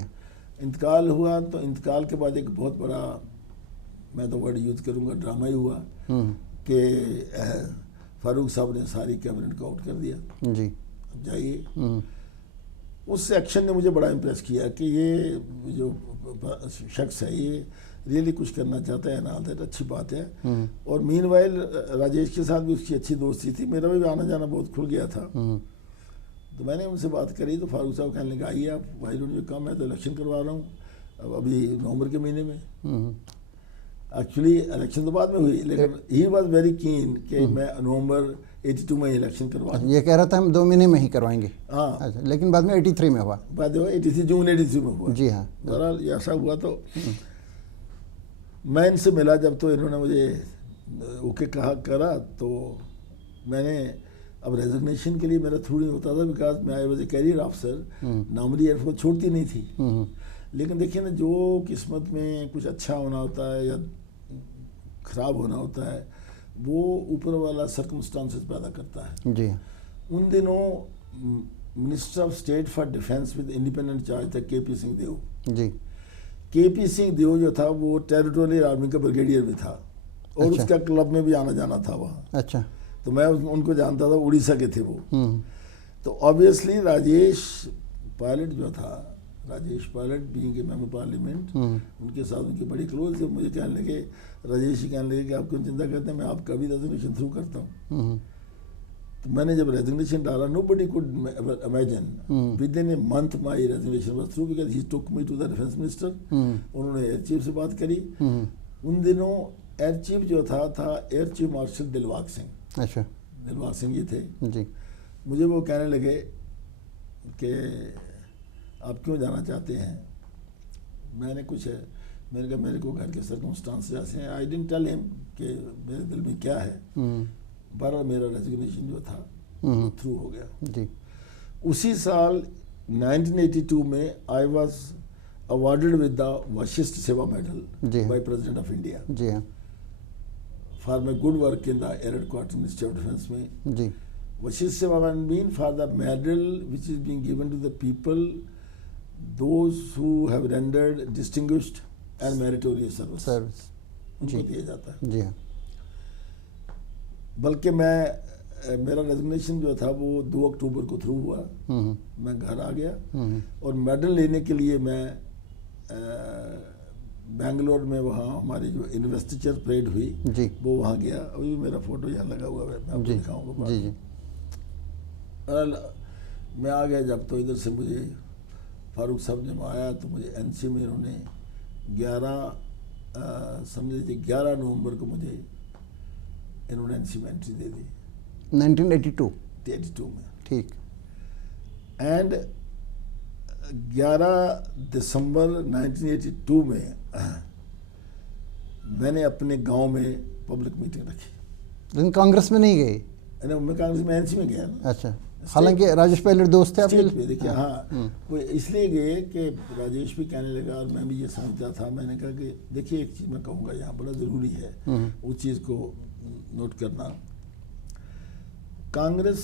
इंतकाल हुआ तो इंतकाल के बाद एक बहुत बड़ा, मैं तो वर्ड यूज़ करूँगा, ड्रामा ही हुआ कि फारूक साहब ने सारी कैबिनेट को आउट कर दिया जी। अब जाइए। उस एक्शन ने मुझे बड़ा इम्प्रेस किया कि ये जो शख्स है ये रियली कुछ करना चाहता है ना, तो अच्छी बात है। और मीनवाइल राजेश के साथ भी उसकी अच्छी दोस्ती थी, मेरा भी आना जाना बहुत खुल गया था। तो मैंने उनसे बात करी तो फारूक साहब कहने लगा आइए आप, भाई जो कम है तो इलेक्शन करवा रहा हूँ अब अभी नवंबर के महीने में। एक्चुअली इलेक्शन तो बाद में हुई, लेकिन ही वॉज वेरी कीन कि मैं नवंबर 82 में इलेक्शन करवा। ये कह रहा था हम 2 महीने में ही करवाएंगे। हाँ, अच्छा, लेकिन बाद में 83 में हुआ। बाद में 83 जून 83 में हुआ। जी हाँ, बहरहाल ये ऐसा हुआ। तो मैं इनसे मिला जब, तो इन्होंने मुझे ओके करा, तो मैंने अब रेजिग्नेशन के लिए मेरा थ्रू नहीं होता था, बिकॉज मैं I was a career officer, normally air force छोड़ती नहीं थी। लेकिन देखिए ना, जो किस्मत में कुछ अच्छा होना होता है या ख़राब होना होता है, वो ऊपर वाला सर्कमस्टांसेस पैदा करता है। जी। उन दिनों minister of state for defence with independent charge था के पी सिंह देव जी। के पी सिंह देव जो था वो टेरिटोरियल आर्मी का ब्रिगेडियर भी था, और अच्छा। उसका क्लब में भी आना जाना था वहाँ। अच्छा। तो मैं उनको जानता था, उड़ीसा के थे वो। तो ऑब्वियसली राजेश पायलट जो था, Rajesh Pilot being a member parliament, उनके साथ उनके बड़ी क्लोज थे। मुझे कहने लगे, राजेश ही कहने लगे कि आप क्यों चिंता करते हैं, मैं आपका भी रेजिग्नेशन थ्रू करता हूँ। तो मैंने जब रेजिग्नेशन डाला, nobody could imagine within a month my resignation was through because he took me to the defense minister। उन्होंने एयर चीफ से बात करी। उन दिनों एयर चीफ जो था air chief marshal Dilbag Singh. अच्छा। दिलबाग सिंह जी थे जी। मुझे वो कहने लगे कि आप क्यों जाना चाहते हैं। मैंने कहा मेरे को घर के सर्कमस्टांसेस ऐसे हैं। आई डिडंट टेल हिम कि मेरे दिल में क्या है। बहरहाल मेरा रेजिग्नेशन जो था थ्रू हो गया जी। उसी साल 1982 में I was awarded with the Vashisht Seva medal by president of India जी हाँ, for my good work in the air headquarters ministry of defence में जी। Vashisht Seva medal mean for the medal which is being given to the people those who have rendered distinguished and meritorious service उनको दिया जाता है जी हाँ। बल्कि मेरा resignation जो था वो 2 अक्टूबर को थ्रू हुआ। मैं घर आ गया और मेडल लेने के लिए मैं बेंगलोर में, वहाँ हमारी जो इन्वेस्टिचर परेड हुई जी, वो वहाँ गया। अभी मेरा फोटो यहाँ लगा हुआ है, मैं आपको दिखाऊंगा जी जी। मैं आ गया जब, तो इधर से मुझे फारूक साहब जब आया तो मुझे एनसी में इन्होंने 11 नवंबर को मुझे इन्होंने एनसी में एंट्री दे दी 1982 में ठीक। एंड 11 दिसंबर 1982 में मैंने अपने गांव में पब्लिक मीटिंग रखी। लेकिन कांग्रेस में नहीं गए? मैं कांग्रेस में एनसी में गया ना। अच्छा। हालांकि राजेश पायलट दोस्त थे आपके? देखिए हाँ, वो इसलिए गए कि राजेश भी कहने लगा और मैं भी ये समझता था। मैंने कहा कि देखिए एक चीज़ मैं कहूँगा यहाँ बड़ा ज़रूरी है उस चीज़ को नोट करना। कांग्रेस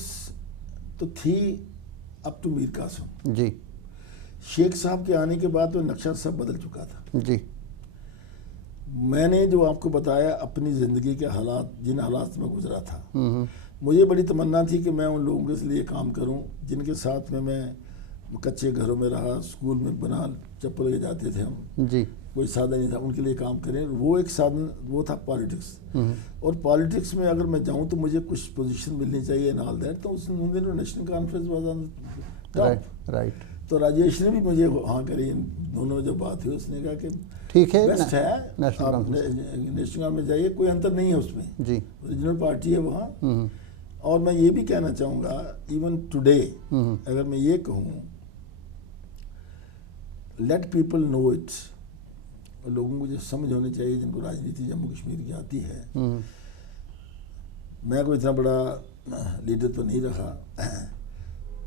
तो थी अप टू मीर कासिम जी। शेख साहब के आने के बाद तो नक्शा सब बदल चुका था जी। मैंने जो आपको बताया अपनी ज़िंदगी के हालात, जिन हालात में गुजरा था, मुझे बड़ी तमन्ना थी कि मैं उन लोगों के लिए काम करूं जिनके साथ में मैं कच्चे घरों में रहा, स्कूल में बना चप्पल ले जाते थे हम जी, कोई साधन नहीं था, उनके लिए काम करें। वो एक साधन वो था पॉलिटिक्स। और पॉलिटिक्स में अगर मैं जाऊं तो मुझे कुछ पोजीशन मिलनी चाहिए एंड ऑल दैट। तो उस दिनों national conference was on top right. तो राजेश ने भी मुझे हाँ करी, दोनों जब बात हुई उसने कहा कि ठीक है, बेस्ट है नेशनल कॉन्फ्रेंस में जाइए, कोई अंतर नहीं है उसमें जी, ओरिजिनल पार्टी है वहाँ। और मैं ये भी कहना चाहूँगा इवन टुडे अगर मैं ये कहूँ, लेट पीपल नो इट, लोगों को जो समझ होनी चाहिए जिनको राजनीति जम्मू कश्मीर की आती है। मैं कोई इतना बड़ा लीडर तो नहीं रहा,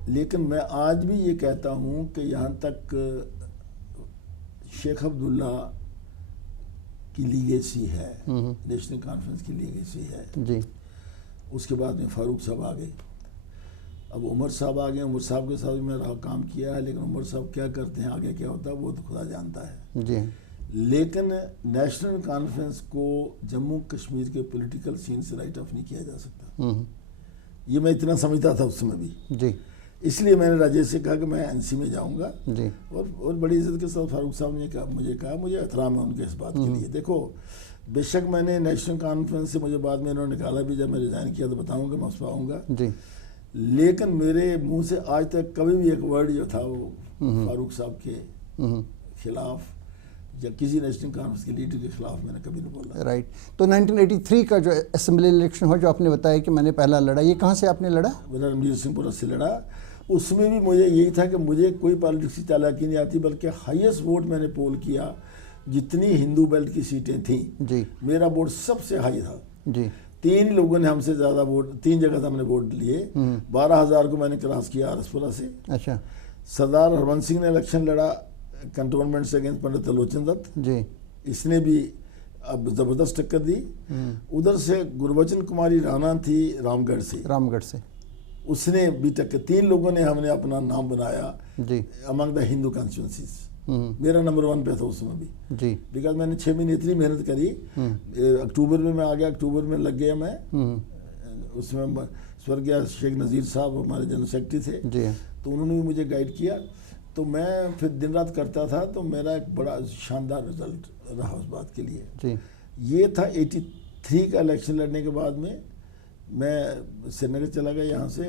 लेकिन मैं आज भी ये कहता हूँ कि यहाँ तक शेख अब्दुल्ला की लीगेसी है, नेशनल कॉन्फ्रेंस की लीगेसी है जी। उसके बाद में फारूक साहब आ गए, अब उमर साहब आ गए। उमर साहब के साथ भी मैंने काम किया है, लेकिन उमर साहब क्या करते हैं आगे क्या होता है वो तो खुदा जानता है जी। लेकिन नेशनल कॉन्फ्रेंस को जम्मू कश्मीर के पॉलिटिकल सीन से राइट ऑफ नहीं किया जा सकता, ये मैं इतना समझता था उस समय भी जी। इसलिए मैंने राजेश से कहा कि मैं एनसी में जाऊंगा जी। और बड़ी इज्जत के साथ फारूक साहब ने मुझे कहा, मुझे एहतराम है उनके इस बात के लिए। देखो बेशक मैंने नेशनल कॉन्फ्रेंस से मुझे बाद में इन्होंने निकाला भी, जब मैं रिज़ाइन किया तो बताऊंगा, मैं उस पर आऊँगा जी। लेकिन मेरे मुंह से आज तक कभी भी एक वर्ड जो था वो फारूक साहब के खिलाफ या किसी नेशनल कॉन्फ्रेंस के लीडर के खिलाफ मैंने कभी नहीं बोला। राइट। तो 1983 का जो असेंबली इलेक्शन हुआ, जो आपने बताया कि मैंने पहला लड़ा, ये कहाँ से आपने लड़ा? मैंने रणजीत सिंहपुरा से लड़ा। उसमें भी मुझे यही था कि मुझे कोई पॉलिटिक्स की चालाकी नहीं आती, बल्कि हाईएस्ट वोट मैंने पोल किया। जितनी हिंदू बेल्ट की सीटें थीं जी, मेरा वोट सबसे हाई था जी। 3 लोगों ने हमसे ज़्यादा वोट, 3 जगह से हमने वोट लिए। 12,000 को मैंने क्रॉस किया आरएसपुरा से। अच्छा। सरदार हरवंश सिंह ने इलेक्शन लड़ा कंटोनमेंट से अगेंस्ट पंडित त्रिलोचन दत्त जी। इसने भी अब ज़बरदस्त टक्कर दी। उधर से गुरबचन कुमारी राणा थी रामगढ़ से, उसने भी टक्कर। 3 लोगों ने हमने अपना नाम बनाया जी अमंग द हिंदू कॉन्स्टिट्यूंसीज। मेरा नंबर 1 पे था उसमें भी जी, बिकॉज मैंने 6 महीने इतनी मेहनत करी। अक्टूबर में मैं आ गया, अक्टूबर में लग गया मैं। उसमें स्वर्गीय शेख नज़ीर साहब हमारे जनरल सेक्रेटरी थे जी, तो उन्होंने भी मुझे गाइड किया। तो मैं फिर दिन रात करता था, तो मेरा एक बड़ा शानदार रिजल्ट रहा उस बात के लिए जी। ये था 83 का इलेक्शन लड़ने के बाद में मैं श्रीनगर चला गया यहाँ से।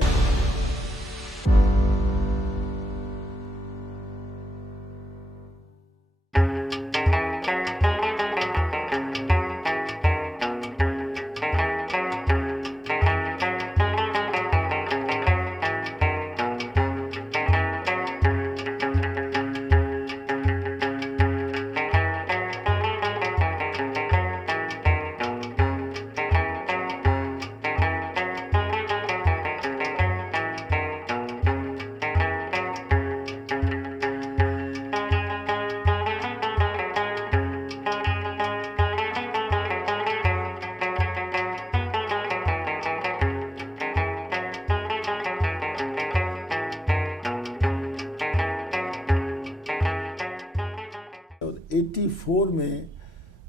और 84 में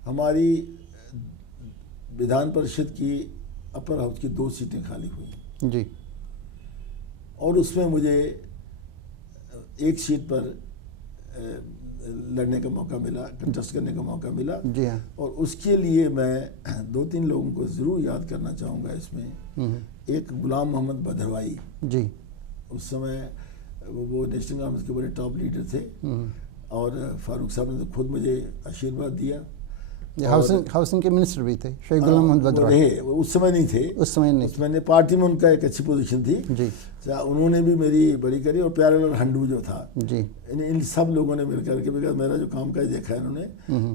हमारी विधान परिषद की अपर हाउस की 2 सीटें खाली हुई जी, और उसमें मुझे एक सीट पर लड़ने का मौका मिला, कंटेस्ट करने का मौका मिला जी हाँ। और उसके लिए मैं 2-3 लोगों को ज़रूर याद करना चाहूँगा इसमें। एक गुलाम मोहम्मद बदरवाई जी, उस समय वो नेशनल कॉन्फ्रेंस के बड़े टॉप लीडर थे, और फारूक साहब ने तो खुद मुझे आशीर्वाद दिया। हाउसिंग के मिनिस्टर भी थे शेख गुलाम मोहम्मद बदरवाई। उस समय नहीं थे, उस समय पार्टी में उनका एक अच्छी पोजीशन थी जी। उन्होंने भी मेरी बड़ी करी, और प्यारेलाल हंडू जो था जी, इन सब लोगों ने मिल करके, बिकॉज मेरा जो काम काज देखा है इन्होंने,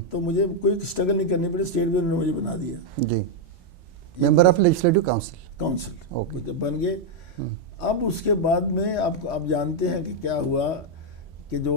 तो मुझे कोई स्ट्रगल नहीं करनी पड़ी। स्टेट में उन्होंने मुझे बना दिया जी, member of legislative council okay बन गए। अब उसके बाद में आप जानते हैं कि क्या हुआ कि जो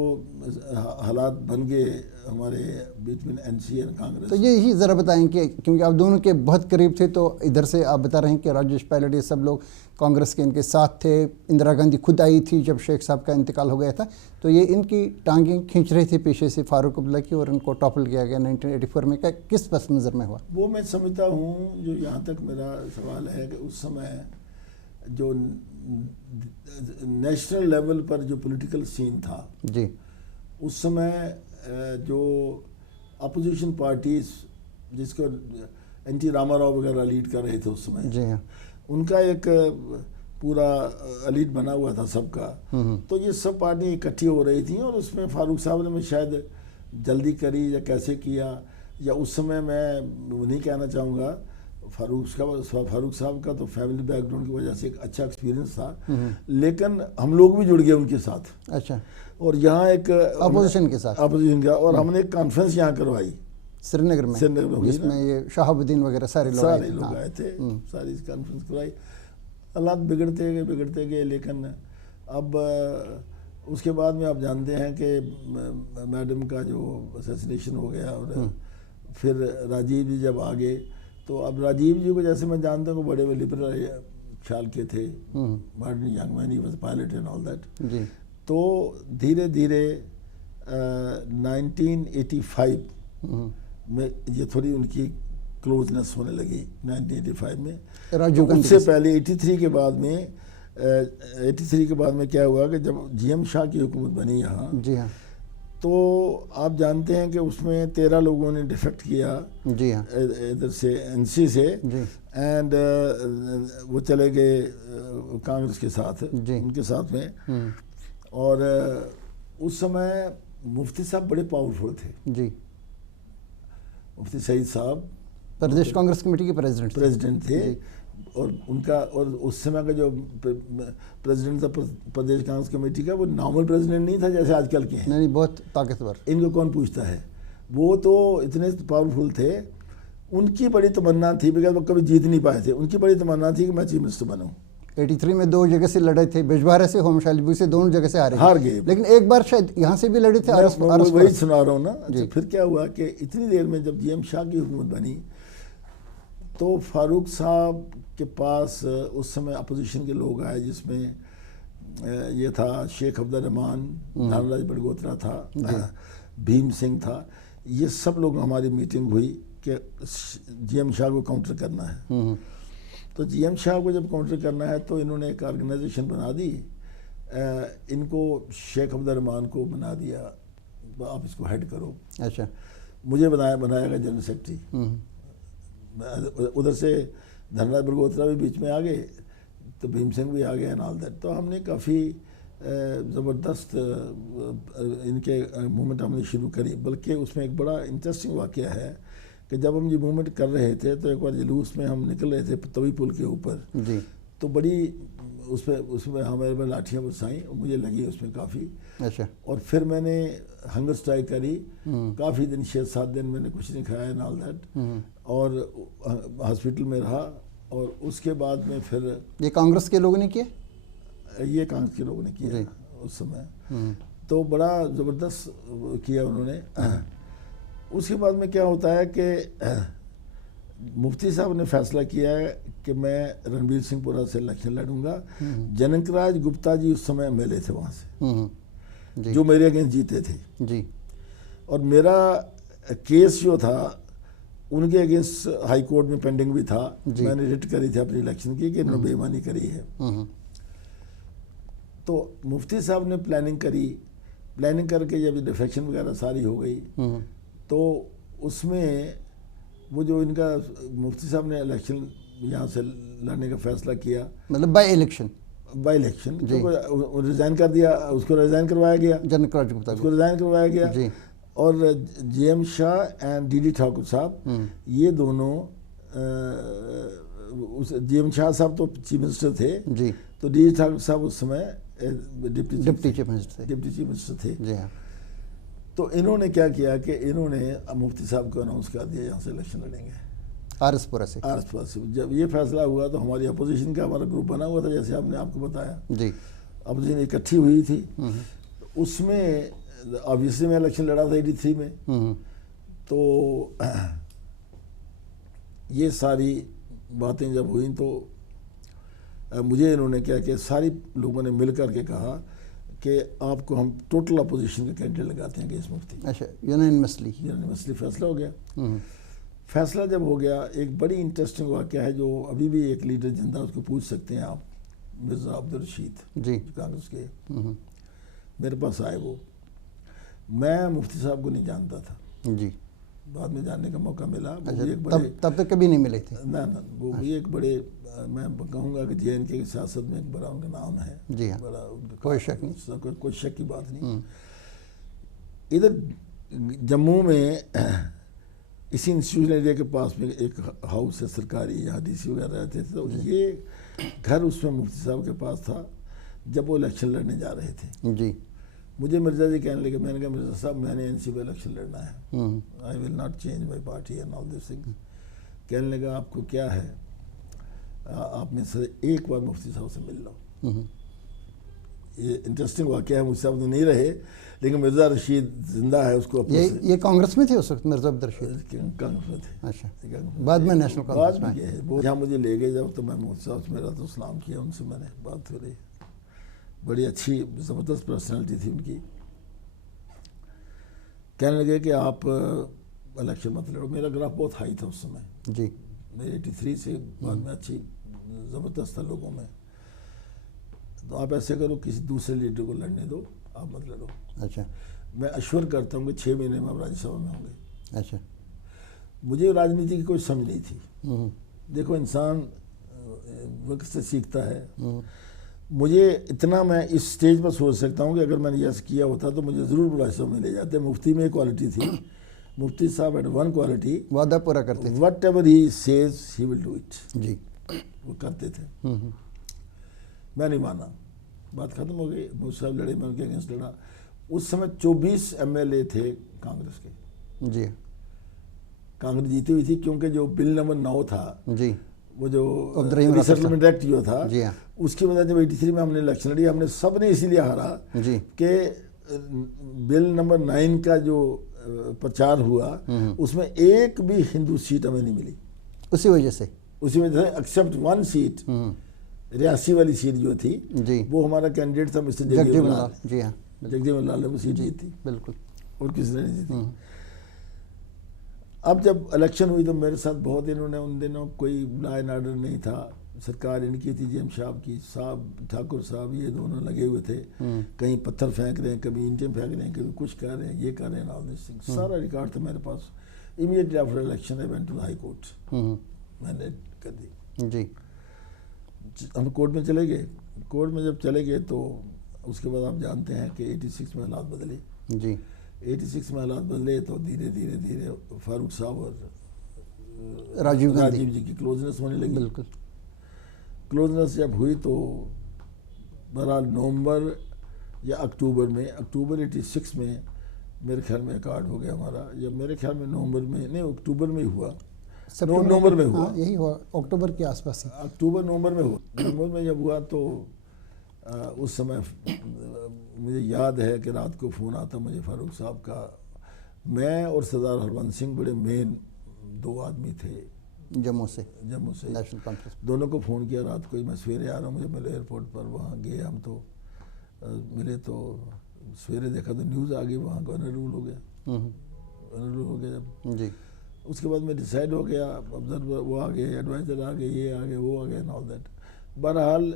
हालात बन गए हमारे बीच में एनसी और कांग्रेस। तो यही ज़रा बताएंगे, क्योंकि आप दोनों के बहुत करीब थे, तो इधर से आप बता रहे हैं कि राजेश पायलट ये सब लोग कांग्रेस के इनके साथ थे। इंदिरा गांधी खुद आई थी जब शेख साहब का इंतकाल हो गया था, तो ये इनकी टांगें खींच रही थी पीछे से फारूक अब्दुल्ला की, और इनको टॉपल किया गया 1984 में। क्या किस पस नज़र में हुआ? वो मैं समझता हूँ, जो यहाँ तक मेरा सवाल है कि उस समय जो नेशनल लेवल पर जो पॉलिटिकल सीन था जी, उस समय जो अपोजिशन पार्टीज जिसको एनटी रामाराव वगैरह लीड कर रहे थे उस समय जी हाँ, उनका एक पूरा लीड बना हुआ था सबका। तो ये सब पार्टी इकट्ठी हो रही थी, और उसमें फारूक साहब ने शायद जल्दी करी या कैसे किया, या उस समय मैं नहीं कहना चाहूँगा। फारूक साहब का तो फैमिली बैकग्राउंड की वजह से एक अच्छा एक्सपीरियंस था, लेकिन हम लोग भी जुड़ गए उनके साथ। अच्छा। और यहाँ एक अपोजिशन के साथ, अपोजिशन का, और हमने एक कॉन्फ्रेंस यहाँ करवाई श्रीनगर में, जिसमें ये शहाबुद्दीन वगैरह सारे लोग आए थे। सारी कॉन्फ्रेंस करवाई। हालात बिगड़ते गए, लेकिन अब उसके बाद में आप जानते हैं कि मैडम का जो असैसिनेशन हो गया, और फिर राजीव जी जब आ गए, तो अब राजीव जी को जैसे मैं जानता हूँ बड़े लिबरल ख्याल के थे, Martin young man, he was pilot and all that. तो धीरे धीरे 1985 में ये थोड़ी उनकी क्लोजनेस होने लगी। 1985 में, उससे पहले 83 के बाद में क्या हुआ कि जब जीएम शाह की हुकूमत बनी यहाँ जी हाँ, तो आप जानते हैं कि उसमें 13 लोगों ने डिफेक्ट किया जी हाँ, इधर से एनसी से, एंड वो चले गए कांग्रेस के साथ, उनके साथ में। और उस समय मुफ्ती साहब बड़े पावरफुल थे जी, मुफ्ती सईद साहब प्रदेश कांग्रेस कमेटी के प्रेसिडेंट थे। और उनका और उस समय का जो प्रेसिडेंट था प्रदेश कांग्रेस कमेटी का, वो नॉर्मल प्रेसिडेंट नहीं था जैसे आजकल के हैं। नहीं, बहुत ताकतवर। इनको कौन पूछता है, वो तो इतने पावरफुल थे। उनकी बड़ी तमन्ना थी, बिकॉज वो कभी जीत नहीं पाए थे, उनकी बड़ी तमन्ना थी कि मैं चीफ मिनिस्टर बनूं। 83 में 2 जगह से लड़े थे, बिजवारा से, होमशालिबू से, दोनों जगह से हार गए। लेकिन एक बार शायद यहाँ से भी लड़े थे। वही सुना रहा हूँ ना। अच्छा, फिर क्या हुआ कि इतनी देर में जब जीएम शाह की हुकूमत बनी तो फारूक साहब के पास उस समय अपोजिशन के लोग आए, जिसमें ये था शेख अब्दुल रहमान, धनराज बड़गोत्रा था, भीम सिंह था। ये सब लोग, हमारी मीटिंग हुई कि जीएम शाह को काउंटर करना है। तो जीएम शाह को जब काउंटर करना है तो इन्होंने एक ऑर्गेनाइजेशन बना दी, इनको शेख अब्दुल रहमान को बना दिया, आप इसको हेड करो। अच्छा, मुझे बनाया गया जनरल सेक्रेटरी। उधर से धनराज बड़गोत्रा भी बीच में आ गए, तो भीम सिंह भी आ गए एंड ऑल दैट। तो हमने काफ़ी ज़बरदस्त इनके मूवमेंट हमने शुरू करी। बल्कि उसमें एक बड़ा इंटरेस्टिंग वाक़या है कि जब हम ये मूवमेंट कर रहे थे तो एक बार जुलूस में हम निकल रहे थे तवी पुल के ऊपर, तो बड़ी उसमें हमारे पर लाठियाँ बरसाईं और मुझे लगी उसमें काफ़ी। अच्छा। और फिर मैंने हंगर स्ट्राइक करी, काफ़ी दिन 6-7 दिन मैंने कुछ नहीं खाया एंड ऑल दैट, और हॉस्पिटल में रहा। और उसके बाद में फिर ये कांग्रेस के लोगों ने किया, ये कांग्रेस के लोगों ने किया उस समय, तो बड़ा ज़बरदस्त किया उन्होंने। उसके बाद में क्या होता है कि मुफ्ती साहब ने फैसला किया है कि मैं रणबीर सिंहपुरा से इलेक्शन लड़ूंगा। जनकराज गुप्ता जी उस समय एमएलए थे वहाँ से, जो मेरे अगेंस्ट जीते थे जी। और मेरा केस जो था उनके अगेंस्ट हाई कोर्ट में पेंडिंग भी था। मैंने रिट करी थी अपनी इलेक्शन की कि इन्होंने बेईमानी करी है। तो मुफ्ती साहब ने प्लानिंग करके जब डिफेक्शन वगैरह सारी हो गई, तो उसमें वो जो इनका मुफ्ती साहब ने इलेक्शन यहाँ से लड़ने का फैसला किया, मतलब बाई इलेक्शन तो रिज़ाइन कर दिया, उसको रिज़ाइन करवाया गया, जनकराज गुप्ता उसको रिज़ाइन करवाया गया। और GM Shah and DD Thakur साहब, ये दोनों, जीएम शाह साहब तो चीफ मिनिस्टर थे जी, तो डीडी ठाकुर साहब उस समय डिप्टी चीफ मिनिस्टर थे जी हाँ। तो इन्होंने क्या किया कि इन्होंने मुफ्ती साहब को अनाउंस कर दिया यहाँ से इलेक्शन लड़ेंगे आरएसपुरा से। जब ये फैसला हुआ तो हमारी अपोजिशन का हमारा ग्रुप बना हुआ था, जैसे आपने आपको बताया जी, अपोजिशन इकट्ठी हुई थी। उसमें ऑब्वियसली मैं इलेक्शन लड़ा था 83 में। तो ये सारी बातें जब हुई तो मुझे इन्होंने क्या किया, सारी लोगों ने मिल कर के कहा कि आपको हम टोटल अपोजिशन के कैंडिडेट लगाते हैं अगेंस्ट मुफ्ती। अच्छा, यूनानिमसली फैसला हो गया। फैसला जब हो गया, एक बड़ी इंटरेस्टिंग वाक़या है जो अभी भी एक लीडर जिंदा, उसको पूछ सकते हैं आप, मिर्ज़ा अब्दुल रशीद जी, कांग्रेस के, मेरे पास आए वो। मैं मुफ्ती साहब को नहीं जानता था जी, बाद में जानने का मौका मिला। अच्छा, एक बड़े तब तक कभी नहीं मिले थे ना, वो भी एक बड़े, मैं कहूँगा कि JNK की सियासत में एक बड़ा उनका नाम है जी हाँ, बड़ा, कोई शक नहीं, कोई शक की बात नहीं। इधर जम्मू में इसी इंस्टीट्यूशन एरिया के पास में एक हाउस है सरकारी, यहाँ DC वगैरह रहते थे। तो ये घर उसमें मुफ्ती साहब के पास था जब वो इलेक्शन लड़ने जा रहे थे जी। मुझे मिर्ज़ा जी कहने लगे, मैंने कहा मिर्ज़ा साहब मैंने NC में इलेक्शन लड़ना है, I will not change my party and all this things. कहने लगा आपको क्या है, आप में से एक बार मुफ्ती साहब से मिल लो। ये इंटरेस्टिंग वाक़या है, मुफ्ती साहब तो नहीं रहे लेकिन मिर्ज़ा रशीद जिंदा है, उसको ये कांग्रेस में थे उस वक्त मिर्ज़ा अब्दुल रशीद? कांग्रेस में थे। अच्छा, बाद में नेशनल कांग्रेस में वो जहाँ मुझे ले गए जब, तो मैं मुफ्ती साहब से मेरा तो सलाम किया, उनसे मैंने बात करी। बड़ी अच्छी ज़बरदस्त पर्सनालिटी थी उनकी। कहने लगे कि आप इलेक्शन मत लड़ो। मेरा ग्राफ बहुत हाई था उस समय जी, मेरे 83 से बाद में अच्छी ज़बरदस्त था लोगों में। तो आप ऐसे करो, किसी दूसरे लीडर को लड़ने दो, आप मत लड़ो। अच्छा, मैं अश्योर करता हूँ कि 6 महीने में आप राज्यसभा में होंगे। अच्छा, मुझे राजनीति की कोई समझ नहीं थी। देखो इंसान वक्त से सीखता है। मुझे इतना मैं इस स्टेज पर सोच सकता हूँ कि अगर मैंने यस किया होता तो मुझे ज़रूर राज्यसभा में ले जाते। मुफ्ती में एक क्वालिटी थी, मुफ्ती साहब एट वन क्वालिटी वादा पूरा करते थे, whatever he says he will do it, जी वो करते थे। मैं नहीं माना, बात खत्म हो गई। मुफ्ती साहब लड़े, मैं उनके अगेंस्ट लड़ा। उस समय 24 MLA थे कांग्रेस के, जी कांग्रेस जीती हुई थी, क्योंकि जो बिल नंबर 9 था, जी वो जो रिसेटलमेंट एक्ट जो था, जी हाँ, उसकी वजह जब 83 में हमने इलेक्शन लड़ी, हमने सब ने इसीलिए हारा जी कि बिल नंबर 9 का जो प्रचार हुआ उसमें एक भी हिंदू सीट हमें नहीं मिली। उसी वजह से एक्सेप्ट वन सीट, रियासी वाली सीट जो थी जी, वो हमारा कैंडिडेट था मिस्टर जगजीवन लाल, जी हाँ, जगजीवन लाल ने वो सीट जीती, बिल्कुल, और किसी ने नहीं जीती। अब जब इलेक्शन हुई तो मेरे साथ बहुत इन्होंने, उन दिनों कोई लॉ एंड ऑर्डर नहीं था, सरकार इनकी थी, जेम साहब की, साहब ठाकुर साहब, ये दोनों लगे हुए थे, कहीं पत्थर फेंक रहे हैं, कभी ईंटें फेंक रहे हैं, कभी कुछ कर रहे हैं, ये कर रहे हैं, ऑल दिस थिंग, सारा रिकॉर्ड था मेरे पास। Immediately after election I went to high court, मैंने कर दी जी। हम कोर्ट में चले गए। कोर्ट में जब चले गए तो उसके बाद आप जानते हैं कि 86 में हालात बदले जी, 86 में हालात बदले तो धीरे धीरे धीरे फारूक साहब और राजीव जी की क्लोजनेस होने लगी। बिल्कुल, क्लोजनेस जब हुई तो बहरहाल नवंबर या अक्टूबर में, अक्टूबर 86 में मेरे ख्याल में कार्ड हो गया हमारा, या मेरे ख्याल में नवंबर में नहीं, अक्टूबर में हुआ, नवंबर में हुआ, यही हुआ, अक्टूबर के आसपास ही, अक्टूबर नवंबर में हुआ। नवंबर में जब हुआ तो उस समय मुझे याद है कि रात को फ़ोन आता मुझे फारूक साहब का, मैं और सरदार हरवंश सिंह बड़े मेन 2 आदमी थे जम्मू से नेशनल कॉन्फ्रेंस, दोनों को फ़ोन किया रात को ही, मैं सवेरे आ रहा हूँ, मुझे मिले एयरपोर्ट पर, वहाँ गए हम तो मिले तो सवेरे देखा तो न्यूज़ आ गई, वहाँ गवर्नर रूल हो गया, गवर्नर रूल हो गया जब जी। उसके बाद में डिसाइड हो गया, ऑब्जर्वर वो आ गए, एडवाइज़र आ गए, ये आ गए, वो आ गए, एंड ऑल दैट। बहरहाल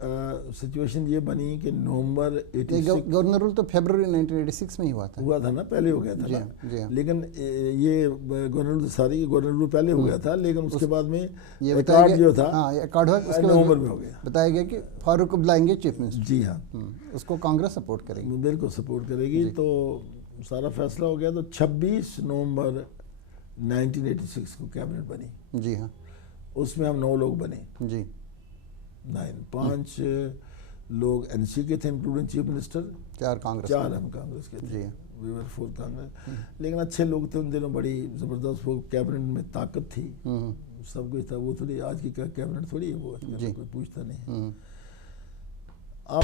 सिचुएशन ये बनी कि नवंबर 86, गवर्नर रूल तो फरवरी 1986 में ही हुआ था ना, पहले हो गया था ना, जी हाँ। लेकिन ये गवर्नर रूल सारी गवर्नर रूल पहले हो गया था, लेकिन उसके बाद में ये कार्ड जो था, कार्ड हुआ, उसके नवंबर में हो गया, बताया गया कि फारूक को बुलाएंगे चीफ मिनिस्टर, जी हाँ, उसको कांग्रेस सपोर्ट करेगी, बिल्कुल सपोर्ट करेगी। तो सारा फैसला हो गया, तो 26 नवंबर 1986 को कैबिनेट बनी, जी हाँ, उसमें हम 9 लोग बने, जी 5 लोग एनसी के थे इंक्लूडिंग चीफ मिनिस्टर, 4 कांग्रेस, 4 हम कांग्रेस के थे, जी वी वर 4 कांग्रेस, लेकिन अच्छे लोग थे उन दिनों, बड़ी ज़बरदस्त, वो कैबिनेट में ताकत थी, सब कुछ था, वो थोड़ी आज की कैबिनेट थोड़ी है, वो कोई पूछता नहीं। अब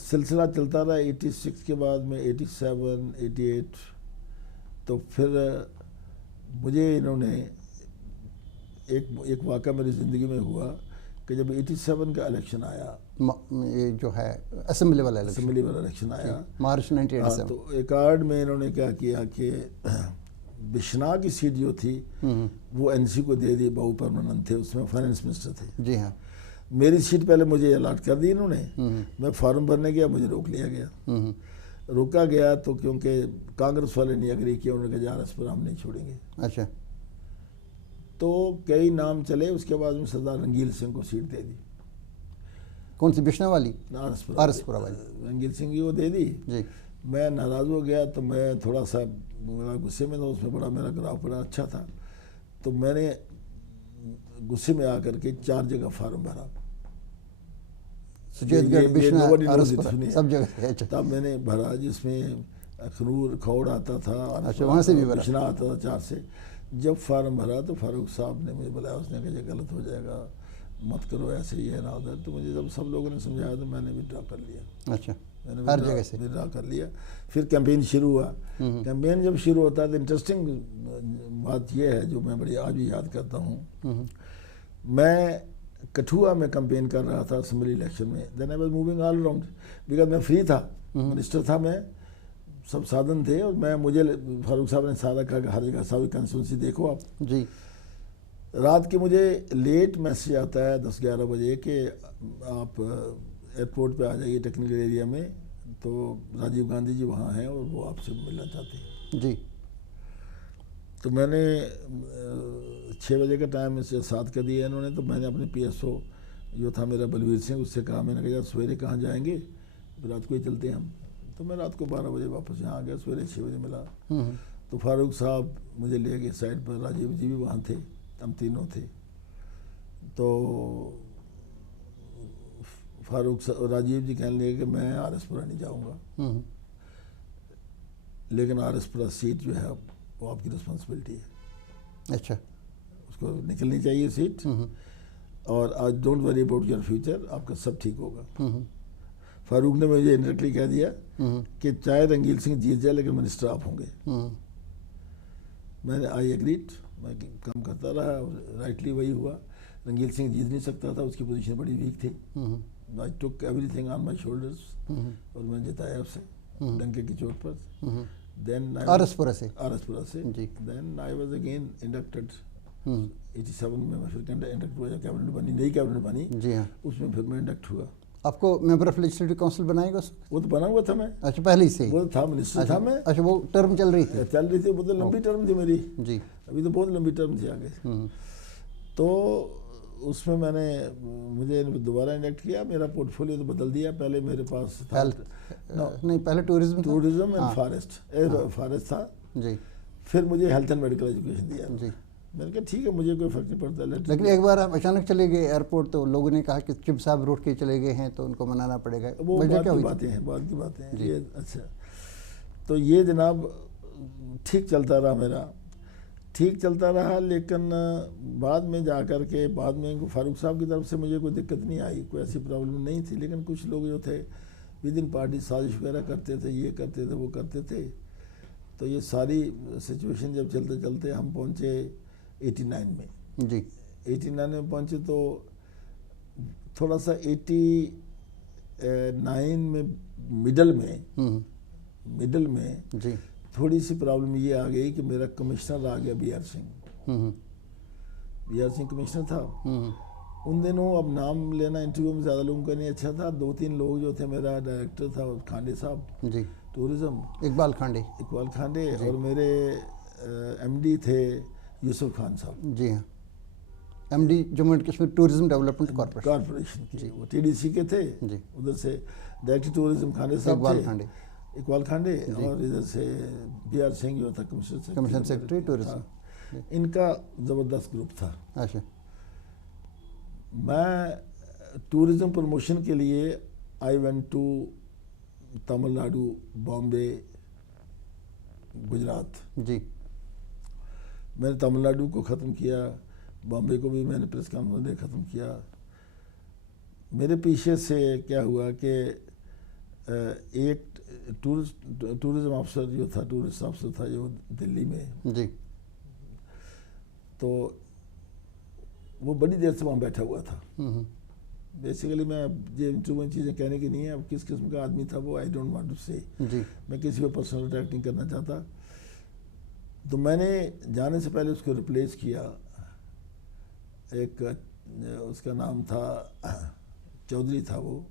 सिलसिला चलता रहा, 86 के बाद में 87, 88, तो फिर मुझे इन्होंने एक वाक़ा मेरी ज़िंदगी में हुआ कि जब 87 का इलेक्शन आया, ये जो है असेंबली वाला इलेक्शन आया मार्च 1987, तो एक आर्ड में इन्होंने क्या किया कि बिश्ना की सीट जो थी वो एनसी को दे दी, बाबू परमानंद थे उसमें, फाइनेंस मिनिस्टर थे, जी हाँ। मेरी सीट पहले मुझे अलॉट कर दी इन्होंने, मैं फॉर्म भरने गया, मुझे रोक लिया गया, रोका गया तो क्योंकि कांग्रेस वाले ने एग्री किया, उन्होंने कहा यार इस पर हम नहीं छोड़ेंगे। अच्छा, तो कई नाम चले, उसके बाद में सरदार रंगील सिंह को सीट दे दी। कौन सी बिश्ना वाली? आरसपुरा वाली, रंगील सिंह की वो दे दी जी। मैं नाराज़ हो गया, तो मैं थोड़ा सा गुस्से में था, उसमें बड़ा मेरा ग्राफ बड़ा अच्छा था, तो मैंने गुस्से में आकर के 4 जगह फार्म भरा, सब जगह, तब मैंने भरा, जिसमें अखनूर खौड़ आता था, अच्छा वहाँ से भी भरा, बिश्ना आता था 4 से। जब फार्म भरा तो फारूक साहब ने मुझे बुलाया, उसने कहा ये गलत हो जाएगा, मत करो ऐसे ही है ना उधर। तो मुझे जब सब लोगों ने समझाया तो मैंने विड्रॉ कर लिया। अच्छा, मैंने हर जगह से विड्रॉ कर लिया। फिर कैंपेन शुरू हुआ। कैंपेन जब शुरू होता है तो इंटरेस्टिंग बात यह है जो मैं बड़ी आज भी याद करता हूँ। मैं कठुआ में कैंपेन कर रहा था असेंबली इलेक्शन में। Then I was moving all around because मैं फ्री था, मिनिस्टर था मैं, सब साधन थे। और मुझे फारूक साहब ने सारा कहा कि हर जगह सारी कंस्टिट्यूंसी देखो आप जी। रात के मुझे लेट मैसेज आता है 10-11 बजे कि आप एयरपोर्ट पे आ जाइए टेक्निकल एरिया में, तो राजीव गांधी जी वहाँ हैं और वो आपसे मिलना चाहते हैं। जी। तो मैंने 6 बजे का टाइम से 7 का दिया इन्होंने। तो मैंने अपने PSO जो था मेरा बलवीर सिंह, उससे कहा, मैंने कहा यार सवेरे कहाँ जाएंगे, रात को ही चलते हैं हम। तो मैं रात को 12 बजे वापस यहाँ आ गया, सवेरे 6 बजे मिला। तो फारूक साहब मुझे ले गए साइड पर, राजीव जी भी वहाँ थे, हम तीनों थे। तो राजीव जी कहने लगे कि मैं RS-पुरा नहीं जाऊँगा, लेकिन RS-पुरा सीट जो है वो आपकी रिस्पॉन्सिबिलिटी है। अच्छा, उसको निकलनी चाहिए सीट, और आज don't worry about your future, आपका सब ठीक होगा। फारूक ने मुझे इंडायरेक्टली कह दिया कि चाहे रंगील सिंह जीत जाए लेकिन मिनिस्टर आप होंगे। मैंने आई एग्रीड, मैं काम करता रहा और राइटली वही हुआ। रंगील सिंह जीत नहीं सकता था, उसकी पोजीशन बड़ी वीक थी। I took everything on my shoulders और मैं जिताया उससे डंके की चोट पर। देन RS-पुरा से जी। Then I was again inducted 87 में। मैं फिर इंडक्ट हुआ, कैबिनेट बनी, नई कैबिनेट बनी जी। हाँ, उसमें फिर मैं इंडक्ट हुआ। आपको मेंबर ऑफ लेजिस्लेटिव काउंसिल बनाएगा? वो तो बना हुआ था मैं। अच्छा, पहले ही से वो था, मिनिस्टर था मैं। अच्छा, वो टर्म चल रही थी? वो तो लंबी टर्म थी मेरी जी। अभी तो बहुत लंबी टर्म थी आगे। तो उसमें मुझे दोबारा इंडक्ट किया। मेरा पोर्टफोलियो तो बदल दिया। पहले मेरे पास था नहीं, पहले टूरिज्म एंड फॉरेस्ट था जी। फिर मुझे हेल्थ एंड मेडिकल एजुकेशन दिया जी। मैंने कहा ठीक है, मुझे कोई फर्क नहीं पड़ता। लेकिन एक बार आप अचानक चले गए एयरपोर्ट, तो लोगों ने कहा कि चिब साहब रूट के चले गए हैं तो उनको मनाना पड़ेगा। वो बाद की बातें हैं ये। अच्छा, तो ये जनाब ठीक चलता रहा मेरा, ठीक चलता रहा। लेकिन बाद में जा कर के फारूक साहब की तरफ से मुझे कोई दिक्कत नहीं आई, कोई ऐसी प्रॉब्लम नहीं थी। लेकिन कुछ लोग जो थे विद इन पार्टी साजिश वगैरह करते थे, ये करते थे, वो करते थे। तो ये सारी सिचुएशन जब चलते चलते हम पहुँचे 89 में जी। 89 में पहुँचे तो थोड़ा सा 89 में मिडल में जी। थोड़ी सी प्रॉब्लम ये आ गई कि मेरा कमिश्नर आ गया BR Singh. BR Singh commissioner था उन दिनों। अब नाम लेना इंटरव्यू में ज़्यादा लोगों का नहीं अच्छा था। 2-3 लोग जो थे, मेरा डायरेक्टर था खांडे साहब जी, टूरिज्म, इकबाल खांडे, और मेरे MD थे यूसुफ खान साहब। जी हाँ, MD Jammu and Kashmir tourism development corporation के, वो TDC के थे जी। उधर से डायरेक्टर टूरिज्म खांडे साहब थे, इकबाल खांडे, और इधर से BR सिंह जो था कमिश्नर सेक्रेटरी टूरिज्म। इनका ज़बरदस्त ग्रुप था। अच्छा, मैं टूरिज्म प्रमोशन के लिए I went to Tamil Nadu, Bombay, Gujarat जी। मैंने तमिलनाडु को ख़त्म किया, बॉम्बे को भी मैंने प्रेस कॉन्फ्रेंस में ख़त्म किया। मेरे पीछे से क्या हुआ कि एक टूरिज्म अफसर जो था, टूरिस्ट अफसर था जो दिल्ली में जी, तो वो बड़ी देर से वहाँ बैठा हुआ था। बेसिकली मैं ये इंटरव्यू में चीज़ें कहने की नहीं है, अब किस किस्म का आदमी था वो आई डोंट वांट टू से, मैं किसी पर पर्सनल अटैक नहीं करना चाहता। तो मैंने जाने से पहले उसको रिप्लेस किया। एक उसका नाम था चौधरी था वो,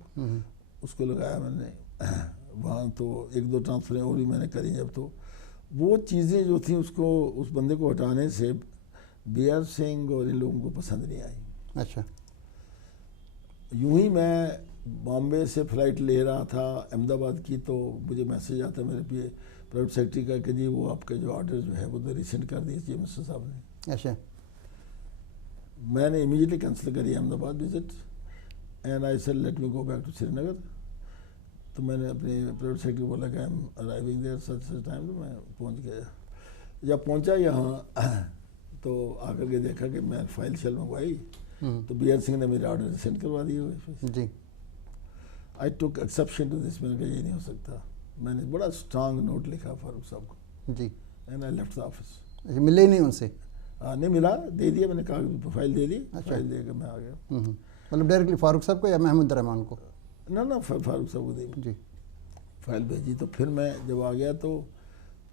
उसको लगाया मैंने वहाँ। तो 1-2 ट्रांसफरें और भी मैंने करी जब। तो वो चीज़ें जो थी उसको, उस बंदे को हटाने से BR सिंह और इन लोगों को पसंद नहीं आई। अच्छा, यूं ही मैं बॉम्बे से फ़्लाइट ले रहा था अहमदाबाद की, तो मुझे मैसेज आता मेरे प्राइवेट सेक्रेटरी का कि जी वो आपका जो ऑर्डर जो है वो तो रिसेंड कर दिए चीफ मिनिस्टर साहब ने। अच्छा, मैंने इमीडिएटली कैंसिल करी Ahmedabad visit and I said let me go back to Srinagar. तो मैंने अपने प्राइवेट सेक्रेटरी को बोला कि I am arriving there such time. तो मैं पहुंच गया। जब पहुंचा यहाँ तो आकर के देखा कि मैं फाइल शेल मंगवाई तो BR सिंह ने मेरे ऑर्डर रिसेंड करवा दिए हुए जी। आई टुक एक्सेप्शन टू दिस, मैंने कहा ये नहीं हो सकता। मैंने बड़ा स्ट्रांग नोट लिखा फारूक साहब को जी, and I left the office. मिले ही नहीं उनसे? नहीं मिला, दे दिया मैंने, कागज फाइल दे दी। अच्छा। फाइल दे के मैं आ गया। मतलब डायरेक्टली फारूक साहब को या महमूद रहमान को? ना फारूक साहब को दी जी। फाइल भेजी। तो फिर मैं जब आ गया तो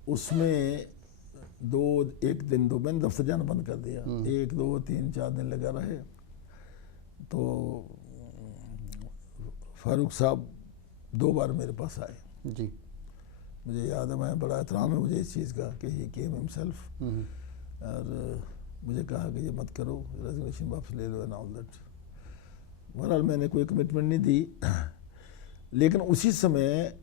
उसमें एक दिन दो मैंने दफ्तर जाना बंद कर दिया। 1 2 3 4 दिन लगा रहे। तो फारूक साहब 2 बार मेरे पास आए जी। मुझे याद है, मैं बड़ा एहतराम है मुझे इस चीज़ का कि ही केम हिमसेल्फ और मुझे कहा कि ये मत करो, रेजिग्नेशन वापस ले लो एंड ऑल दैट। बहरहाल मैंने कोई कमिटमेंट नहीं दी। लेकिन उसी समय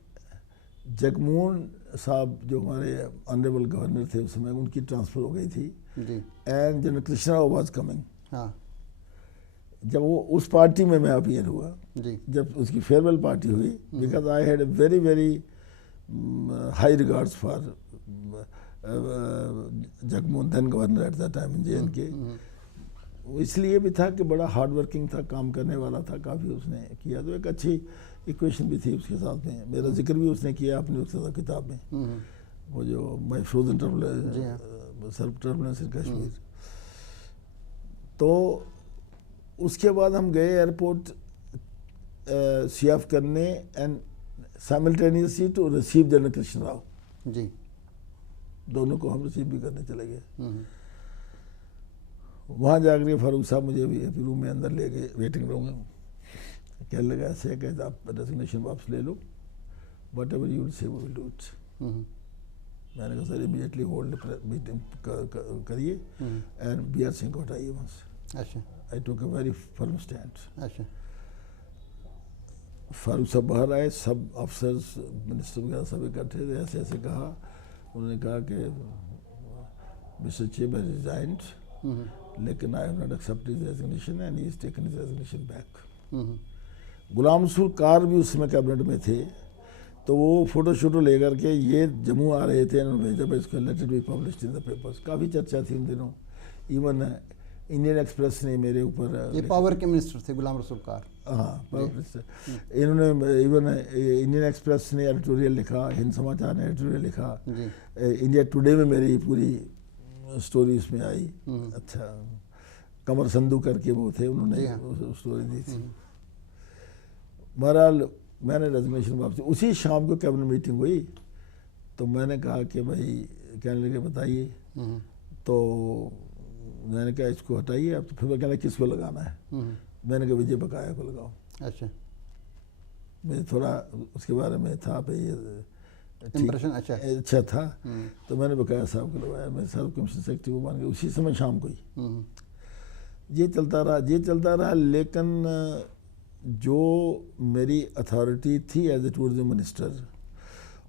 जगमोहन साहब जो हमारे ऑनरेबल गवर्नर थे उस समय, उनकी ट्रांसफ़र हो गई थी and general Krishna Rao was coming. हाँ, जब वो उस पार्टी में मैं अपीयर हुआ जी, जब उसकी फेयरवेल पार्टी हुई, because I had a very very high regards for Jagmohan, then governor at the time in JNK। इसलिए भी था कि बड़ा हार्ड वर्किंग था, काम करने वाला था, काफ़ी उसने किया। तो एक अच्छी इक्वेशन भी थी उसके साथ में। मेरा जिक्र भी उसने किया अपनी उसके किताब में, वो जो my frozen turbulence in Kashmir. तो उसके बाद हम गए एयरपोर्ट CF करने and simultaneously to receive general Krishna Rao ji. दोनों को हम रिसीव भी करने चले गए। वहाँ जाकर फारूक साहब मुझे भी रूम में अंदर ले गए, वेटिंग रूम में। कहने लगा ऐसे कहते आप रेजिग्नेशन वापस ले लो, whatever you will say we will do it. मैंने कहा सर इमीडिएटली होल्ड मीटिंग करिए एंड BR सिंह को हटाइए वहाँ से। अच्छा। I took a very firm stand. अच्छा। फारूक साहब बाहर आए, सब ऑफिसर्स मिनिस्टर वगैरह सब इकट्ठे थे। ऐसे ऐसे कहा, उन्होंने कहा कि मिस्टर चीफ हैज रिजाइंड, लेकिन I have not accepted his resignation and he is taken his resignation back. Ghulam Rasool Kar भी उस समय कैबिनेट में थे, तो वो फोटो शोटो लेकर के ये जम्मू आ रहे थे, उन्होंने भेजा इसको let it be published in the papers. काफ़ी चर्चा थी उन दिनों। इवन इंडियन एक्सप्रेस ने मेरे ऊपर, ये पावर के मिनिस्टर थे गुलाम रसूल कार। हाँ, पावर मिनिस्टर। इन्होंने इवन इंडियन एक्सप्रेस ने एडिटोरियल लिखा, हिंद समाचार ने एडिटोरियल लिखा, इंडिया टुडे में मेरी पूरी स्टोरी उसमें आई। अच्छा, कमर संधू करके वो थे, उन्होंने स्टोरी दी थी। बहरहाल मैंने रेजिग्नेशन वापस, उसी शाम को कैबिनेट मीटिंग हुई, तो मैंने कहा कि भाई, कहने लगे बताइए, तो मैंने कहा इसको हटाइए अब। तो फिर मैं कहना किसको लगाना है, मैंने कहा विजय बकाया को लगाओ। अच्छा। मुझे थोड़ा उसके बारे में था भाई इम्प्रेशन अच्छा था, तो मैंने बकाया साहब को लगाया। मैं सब कमिश्नर सेक्रेटरी वो बन गया उसी समय शाम को ही। ये चलता रहा, लेकिन जो मेरी अथॉरिटी थी एज ए टूरिज्म मिनिस्टर,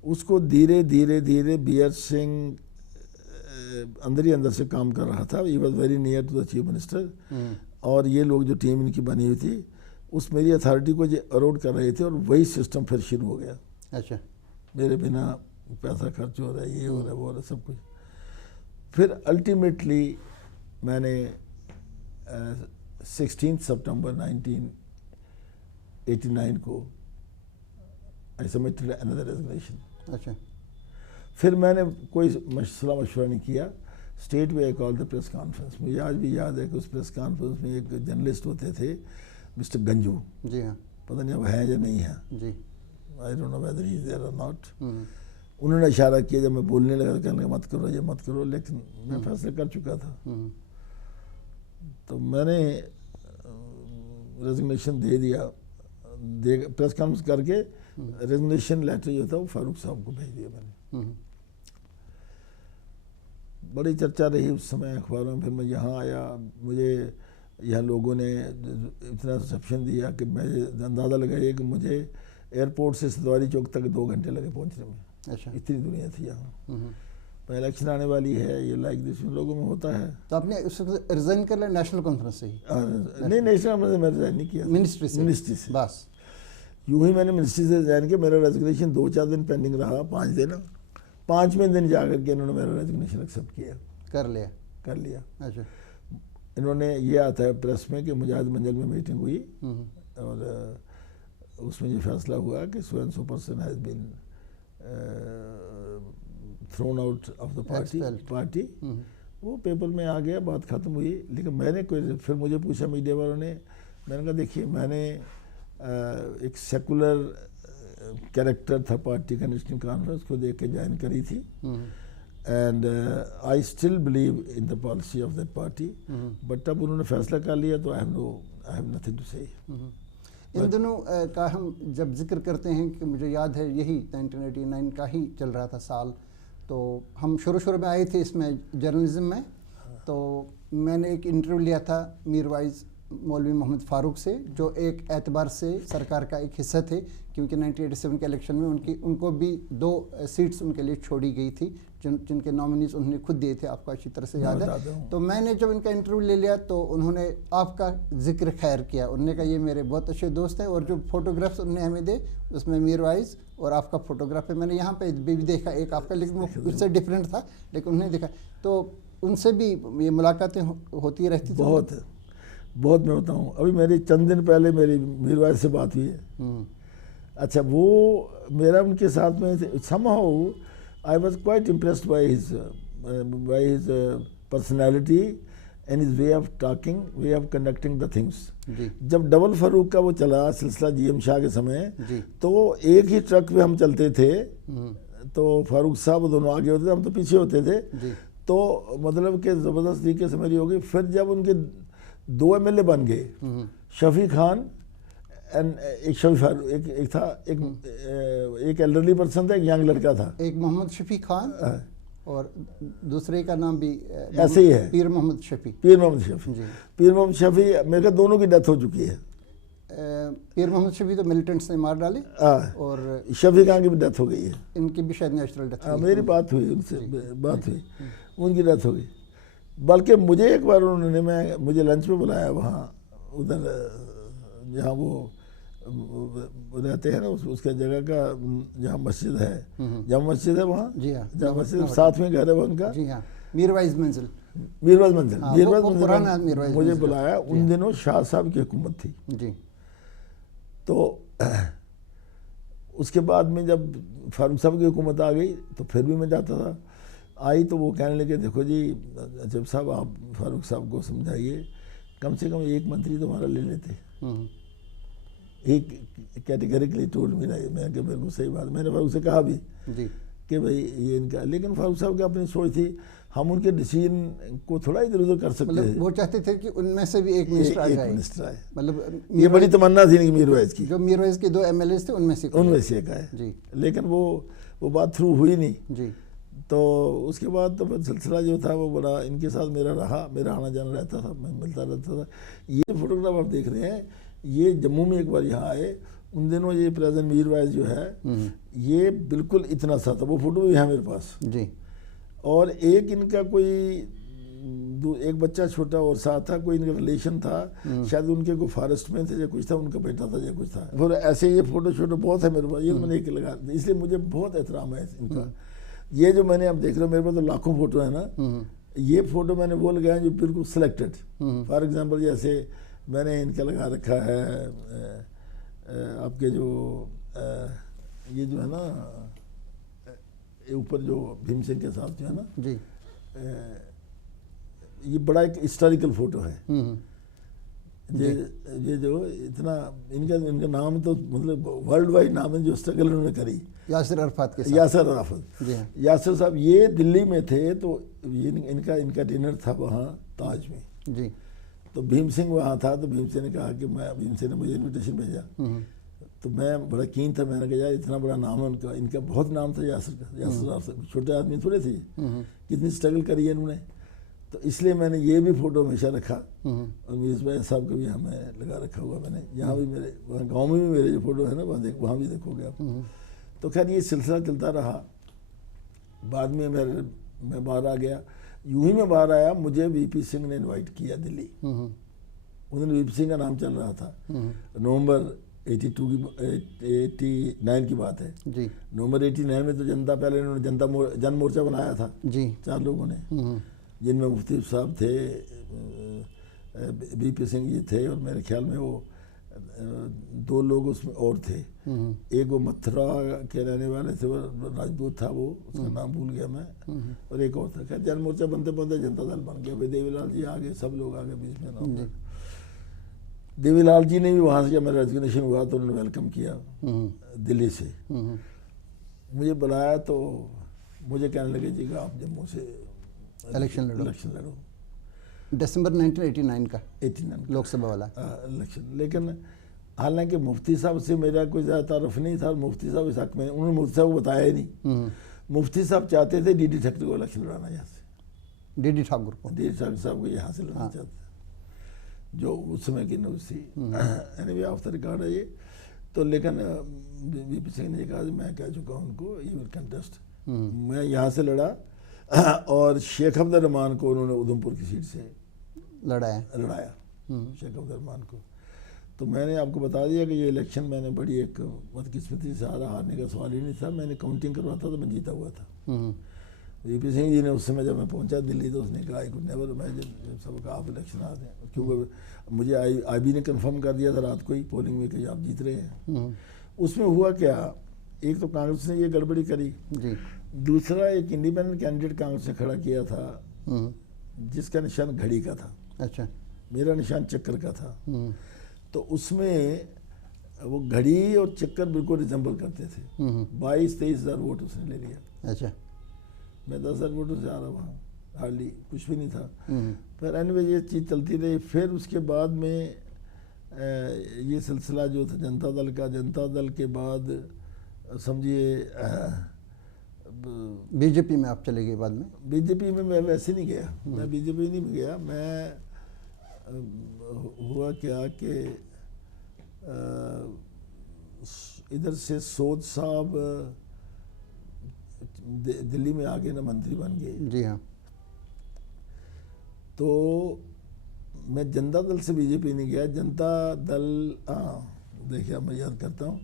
उसको धीरे धीरे BR सिंह अंदर ही अंदर से काम कर रहा था। He was very near to the chief minister, और ये लोग जो टीम इनकी बनी हुई थी उस मेरी अथॉरिटी को जो अरोड कर रहे थे, और वही सिस्टम फिर शुरू हो गया। अच्छा। मेरे बिना पैसा खर्च हो रहा है, ये हो रहा है, वो हो रहा है, सब कुछ। फिर अल्टीमेटली मैंने 16 सितंबर 1989 को आई सबमिटेड अनदर रेजिग्नेशन। अच्छा। फिर मैंने कोई मसला मशवरा नहीं किया, state way I call the press conference. मुझे आज भी याद है कि उस प्रेस कॉन्फ्रेंस में एक जर्नलिस्ट होते थे, मिस्टर गंजू जी। हाँ, पता नहीं अब है या नहीं है जी, I don't know whether he is there or not. उन्होंने इशारा किया, जब मैं बोलने लगा कहने लगा मत करो, ये मत करो, लेकिन मैं फैसला कर चुका था। तो मैंने रेजिग्नेशन दे दिया, प्रेस कॉन्फ्रेंस करके रेजिग्नेशन लेटर जो था वो फारूक साहब को भेज दिया मैंने। बड़ी चर्चा रही उस समय अखबारों में। फिर मैं यहाँ आया, मुझे यहाँ लोगों ने इतना रिसेप्शन दिया कि मैं अंदाज़ा लगाइए कि मुझे एयरपोर्ट से सतवारी चौक तक 2 घंटे लगे पहुँचने में। अच्छा। इतनी दुनिया थी यहाँ। इलेक्शन आने वाली है, ये लाइक दिस लोगों में होता है। तो आपने रिजाइन कर लिया नेशनल कॉन्फ्रेंस से ही? नहीं, नेशनल कॉन्फ्रेंस में रिजाइन नहीं किया, मिनिस्ट्री से बस। यूँ ही मैंने मिनिस्ट्री से रिजाइन किया। मेरा रेजिग्नेशन 2-4 दिन पेंडिंग रहा, 5 दिन। 5वें दिन जाकर के इन्होंने मेरा रेजिग्नेशन एक्सेप्ट किया, कर लिया। अच्छा। इन्होंने ये आता है प्रेस में कि मुजाहिद मंजिल में मीटिंग हुई और उसमें ये फैसला हुआ कि so and so person has been thrown out of the party. वो पेपर में आ गया, बात ख़त्म हुई। लेकिन मैंने कोई, फिर मुझे पूछा मीडिया वालों ने, मैंने कहा देखिए मैंने एक सेकुलर कैरेक्टर था पार्टी का नेशनल कॉन्फ्रेंस को देख के ज्वाइन करी थी and I still believe in the policy of that party, but अब उन्होंने फैसला कर लिया तो आई हैव नथिंग टू से। इन दिनों का हम जब जिक्र करते हैं कि मुझे याद है यही 1989 का ही चल रहा था साल, तो हम शुरू में आए थे इसमें जर्नलिज्म में, तो मैंने एक इंटरव्यू लिया था मीरवाइज मौलवी मोहम्मद फ़ारूक से, जो एक एतबार से सरकार का एक हिस्सा थे, क्योंकि 1987 के इलेक्शन में उनको भी 2 सीट्स उनके लिए छोड़ी गई थी, जिनके नॉमिनीज उन्होंने खुद दिए थे, आपको अच्छी तरह से याद है। तो मैंने जब इनका इंटरव्यू ले लिया तो उन्होंने आपका जिक्र खैर किया, उन्होंने कहा ये मेरे बहुत अच्छे दोस्त हैं, और जो फोटोग्राफ्स उन्होंने हमें दे उसमें मीरवाइज और आपका फोटोग्राफ है। मैंने यहाँ पे भी देखा एक आपका, लेकिन वो उससे डिफरेंट था, लेकिन उन्होंने देखा। तो उनसे भी ये मुलाकातें होती रहती थी? बहुत मैं बताऊँ, अभी मेरी चंद दिन पहले मेरी मीरवाइज से बात हुई है। अच्छा, वो मेरा उनके साथ में somehow I was quite impressed by his personality and his way of talking, way of conducting the things. जब डबल फारूक का वो चला सिलसिला जीएम शाह के समय, तो एक ही ट्रक पे हम चलते थे, तो फारूक साहब दोनों आगे होते थे, हम तो पीछे होते थे। तो मतलब कि ज़बरदस्त तरीके से मेरी होगी। फिर जब उनके 2 MLA बन गए, शफी खान एंड एक शफी फारूक, एक था, एक एल्डरली पर्सन था, एक यंग लड़का था, एक मोहम्मद शफी खान और दूसरे का नाम भी ऐसे ही है, पीर मोहम्मद शफी। पीर मोहम्मद शफी मेरे ख्याल दोनों की डेथ हो चुकी है। पीर मोहम्मद शफी तो मिलिटेंट्स ने मार डाले, और शफी खान की भी डेथ हो गई है। इनकी भी शायद नेचुरल डेथ हुई। मेरी बात हुई उनसे, बात हुई, उनकी डेथ हो गई। बल्कि मुझे एक बार उन्होंने मुझे लंच पे बुलाया वहाँ, उधर जहाँ वो रहते हैं ना, उसके जगह का जहाँ मस्जिद है, जहाँ मस्जिद है वहाँ, जहाँ मस्जिद साथ में घर है उनका, मीरवाइज मंजिल, मुझे बुलाया। उन दिनों शाह साहब की हुकूमत थी जी। तो उसके बाद में जब फारूक साहब की हुकूमत आ गई तो फिर भी मैं जाता था। आई तो वो कहने लगे देखो जी जब साहब आप फारूक साहब को समझाइए, कम से कम एक मंत्री तुम्हारा ले लेते। एक कैटेगरिकली टोल्ड मी, मैं कि बिल्कुल सही बात। मैंने फारूक से कहा भी कि भाई ये इनका, लेकिन फारूक साहब की अपनी सोच थी, हम उनके डिसीजन को थोड़ा इधर उधर कर सकते थे। वो चाहते थे कि उनमें से भी एक मिनिस्टर आ जाए, मतलब ये बड़ी तमन्ना थी मीरवाइज की। जो मीरवाइज के 2 MLA थे उनमें से एक आए जी, लेकिन वो बात थ्रू हुई नहीं जी। तो उसके बाद तो सिलसिला जो था वो बड़ा इनके साथ मेरा रहा, मेरा आना जाना रहता था, मैं मिलता रहता था। ये फोटोग्राफ आप देख रहे हैं, ये जम्मू में एक बार यहाँ आए, उन दिनों ये प्रेजेंट मीरवाइज जो है ये बिल्कुल इतना सा था। वो फोटो भी है मेरे पास जी। और एक इनका कोई एक बच्चा छोटा और साथ था, कोई इनका रिलेशन था, शायद उनके कोई फॉरेस्ट में थे या कुछ था, उनका बेटा था या कुछ था। फिर ऐसे ये फोटो छोटो बहुत है मेरे पास, ये मैंने एक लगा, इसलिए मुझे बहुत एहतराम है इनका। ये जो मैंने आप देख रहे हो मेरे पास तो लाखों फोटो है ना, ये फोटो मैंने वो लगाया जो बिल्कुल सिलेक्टेड। फॉर एग्जांपल जैसे मैंने इनका लगा रखा है आपके जो ये जो है ना ऊपर जो भीम सिंह के साथ जो है ना जी, ये बड़ा एक हिस्टोरिकल फोटो है। ये जो इतना इनका नाम तो मतलब वर्ल्ड वाइड नाम है जो स्ट्रगल उन्होंने करी, यासिर अराफत के साथ। यासिर अराफत, यासिर साहब ये दिल्ली में थे, तो ये इनका डिनर था वहाँ ताज में जी। तो भीम सिंह वहाँ था, तो भीम सिंह ने कहा कि भीम सिंह ने मुझे इन्विटेशन भेजा, तो मैं बड़ा कीन था। मैंने कहा यार इतना बड़ा नाम है उनका, इनका बहुत नाम था यासिर का। यासिर अराफत छोटे आदमी थोड़े थे, कितनी स्ट्रगल करी है इन्होंने, तो इसलिए मैंने ये भी फ़ोटो हमेशा रखा। और मीर भाई साहब का भी हमें लगा रखा हुआ मैंने, यहाँ भी मेरे वहाँ गाँव में भी मेरे जो फ़ोटो है ना वहाँ भी देखोगे आप। तो खैर ये सिलसिला चलता रहा। बाद में मैं बाहर आ गया। यूं ही मैं बाहर आया, मुझे वीपी सिंह ने इनवाइट किया दिल्ली। उन्होंने वीपी सिंह का नाम चल रहा था। नवंबर 89 की बात है जी। नवंबर 89 में तो जनता पहले इन्होंने जन मोर्चा बनाया था जी, 4 लोगों ने, जिनमें मुफ्ती साहब थे, बीपी सिंह जी थे और मेरे ख्याल में वो 2 लोग उसमें और थे। एक वो मथुरा के रहने वाले थे, वो राजपूत था, वो उसका नाम भूल गया मैं, और एक और था। खैर जन मोर्चा बनते बनते जनता दल बन गया, भाई देवीलाल जी आ गए, सब लोग आ गए बीच में ना। देवीलाल जी ने भी वहाँ से जब मेरा रेजिग्नेशन हुआ तो उन्होंने वेलकम किया दिल्ली से। मुझे बुलाया तो मुझे कहने लगे जी आप जम्मू से इलेक्शन लड़ो। दिसंबर 1989 का 89 लोकसभा वाला इलेक्शन। लेकिन हालांकि मुफ्ती साहब से मेरा कोई ज़्यादा तारुफ नहीं था, मुफ्ती साहब इस हक में, उन्होंने मुफ्ती साहब को बताया ही नहीं। मुफ्ती साहब चाहते थे डीडी ठाकुर को इलेक्शन लड़ाना, यहाँ से डीडी ठाकुर साहब को यहाँ से लड़ना चाहते थे, जो उस समय की न्यूज़ थी। एनीवे ऑफ द रिकॉर्ड है ये तो। लेकिन बीपी सिंह ने कहा मैं कह चुका हूँ उनको, यू विल कंटेस्ट। मैं यहाँ से लड़ा और शेख अब्दुल रहमान को उन्होंने उधमपुर की सीट से लड़ाया शेख अब्दुल रहमान को। तो मैंने आपको बता दिया कि ये इलेक्शन मैंने बड़ी एक बदकिस्मती से हारने का सवाल ही नहीं था। मैंने काउंटिंग करवाता तो मैं जीता हुआ था। बीपी सिंह जी ने उस समय जब मैं पहुंचा दिल्ली तो उसने कहा आई कुड नेवर इमेजिन, सब कहा आप इलेक्शन आ रहे हैं, क्योंकि मुझे आईबी ने कंफर्म कर दिया था रात को ही पोलिंग में कि आप जीत रहे हैं। उसमें हुआ क्या, एक तो कांग्रेस ने ये गड़बड़ी करी जी। दूसरा एक इंडिपेंडेंट कैंडिडेट कांग्रेस ने खड़ा किया था जिसका निशान घड़ी का था। अच्छा, मेरा निशान चक्कर का था। तो उसमें वो घड़ी और चक्कर बिल्कुल रिजेंबल करते थे। 22-23 हज़ार वोट उसने ले लिया। अच्छा, मैं 10,000 वोटों से आ रहा वहाँ, हार्डली कुछ भी नहीं था। पर एनीवे ये चीज़ चलती रही। फिर उसके बाद में ये सिलसिला जो था जनता दल का, जनता दल के बाद समझिए बीजेपी में आप चले गए बाद में? बीजेपी में मैं वैसे नहीं गया, मैं बीजेपी नहीं गया। मैं हुआ क्या कि इधर से सोद साहब दिल्ली में आके ना मंत्री बन गए। जी हाँ। तो मैं जनता दल से बीजेपी नहीं गया। जनता दल देखिए मैं याद करता हूँ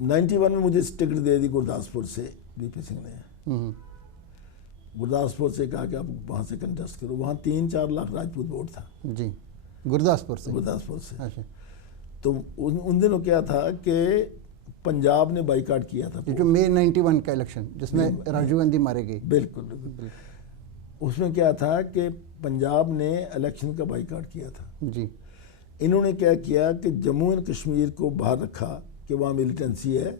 91 में मुझे टिकट दे दी गुरदासपुर से बीपी सिंह ने। गुरदासपुर से कहा कि आप वहाँ से कंटेस्ट करो। वहाँ 3-4 लाख राजपूत वोट था जी, गुरदासपुर से। अच्छा। तो उन दिनों क्या था कि पंजाब ने बाइकाट किया था, जो मई 91 का इलेक्शन जिसमें राजीव गांधी मारे गए। बिल्कुल। उसमें क्या था कि पंजाब ने इलेक्शन का बाइकाट किया था जी। इन्होंने क्या किया कि जम्मू एंड कश्मीर को बाहर रखा कि वहाँ मिलिटेंसी है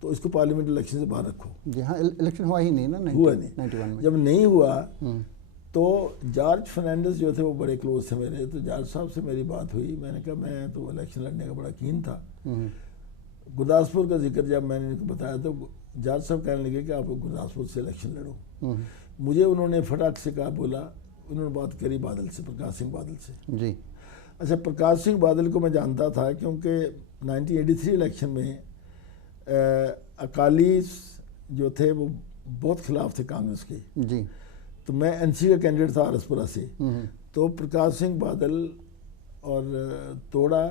तो इसको पार्लियामेंट इलेक्शन से बाहर रखो। जी हाँ, इलेक्शन हुआ ही नहीं ना, हुआ नहीं 91 में। जब नहीं हुआ तो जॉर्ज फर्नांडिस जो थे वो बड़े क्लोज थे मेरे। तो जॉर्ज साहब से मेरी बात हुई, मैंने कहा मैं तो इलेक्शन लड़ने का बड़ा कीन था। गुरदासपुर का जिक्र जब मैंने इनको बताया तो जॉर्ज साहब कहने लगे कि आप गुरदासपुर से इलेक्शन लड़ो। मुझे उन्होंने फटाक से कहा, बोला, उन्होंने बात करी बादल से, प्रकाश सिंह बादल से जी। अच्छा, प्रकाश सिंह बादल को मैं जानता था क्योंकि 1983 इलेक्शन में अकाली जो थे वो बहुत खिलाफ थे कांग्रेस के जी। तो मैं एनसी का कैंडिडेट था आरसपुरा से। तो प्रकाश सिंह बादल और तोड़ा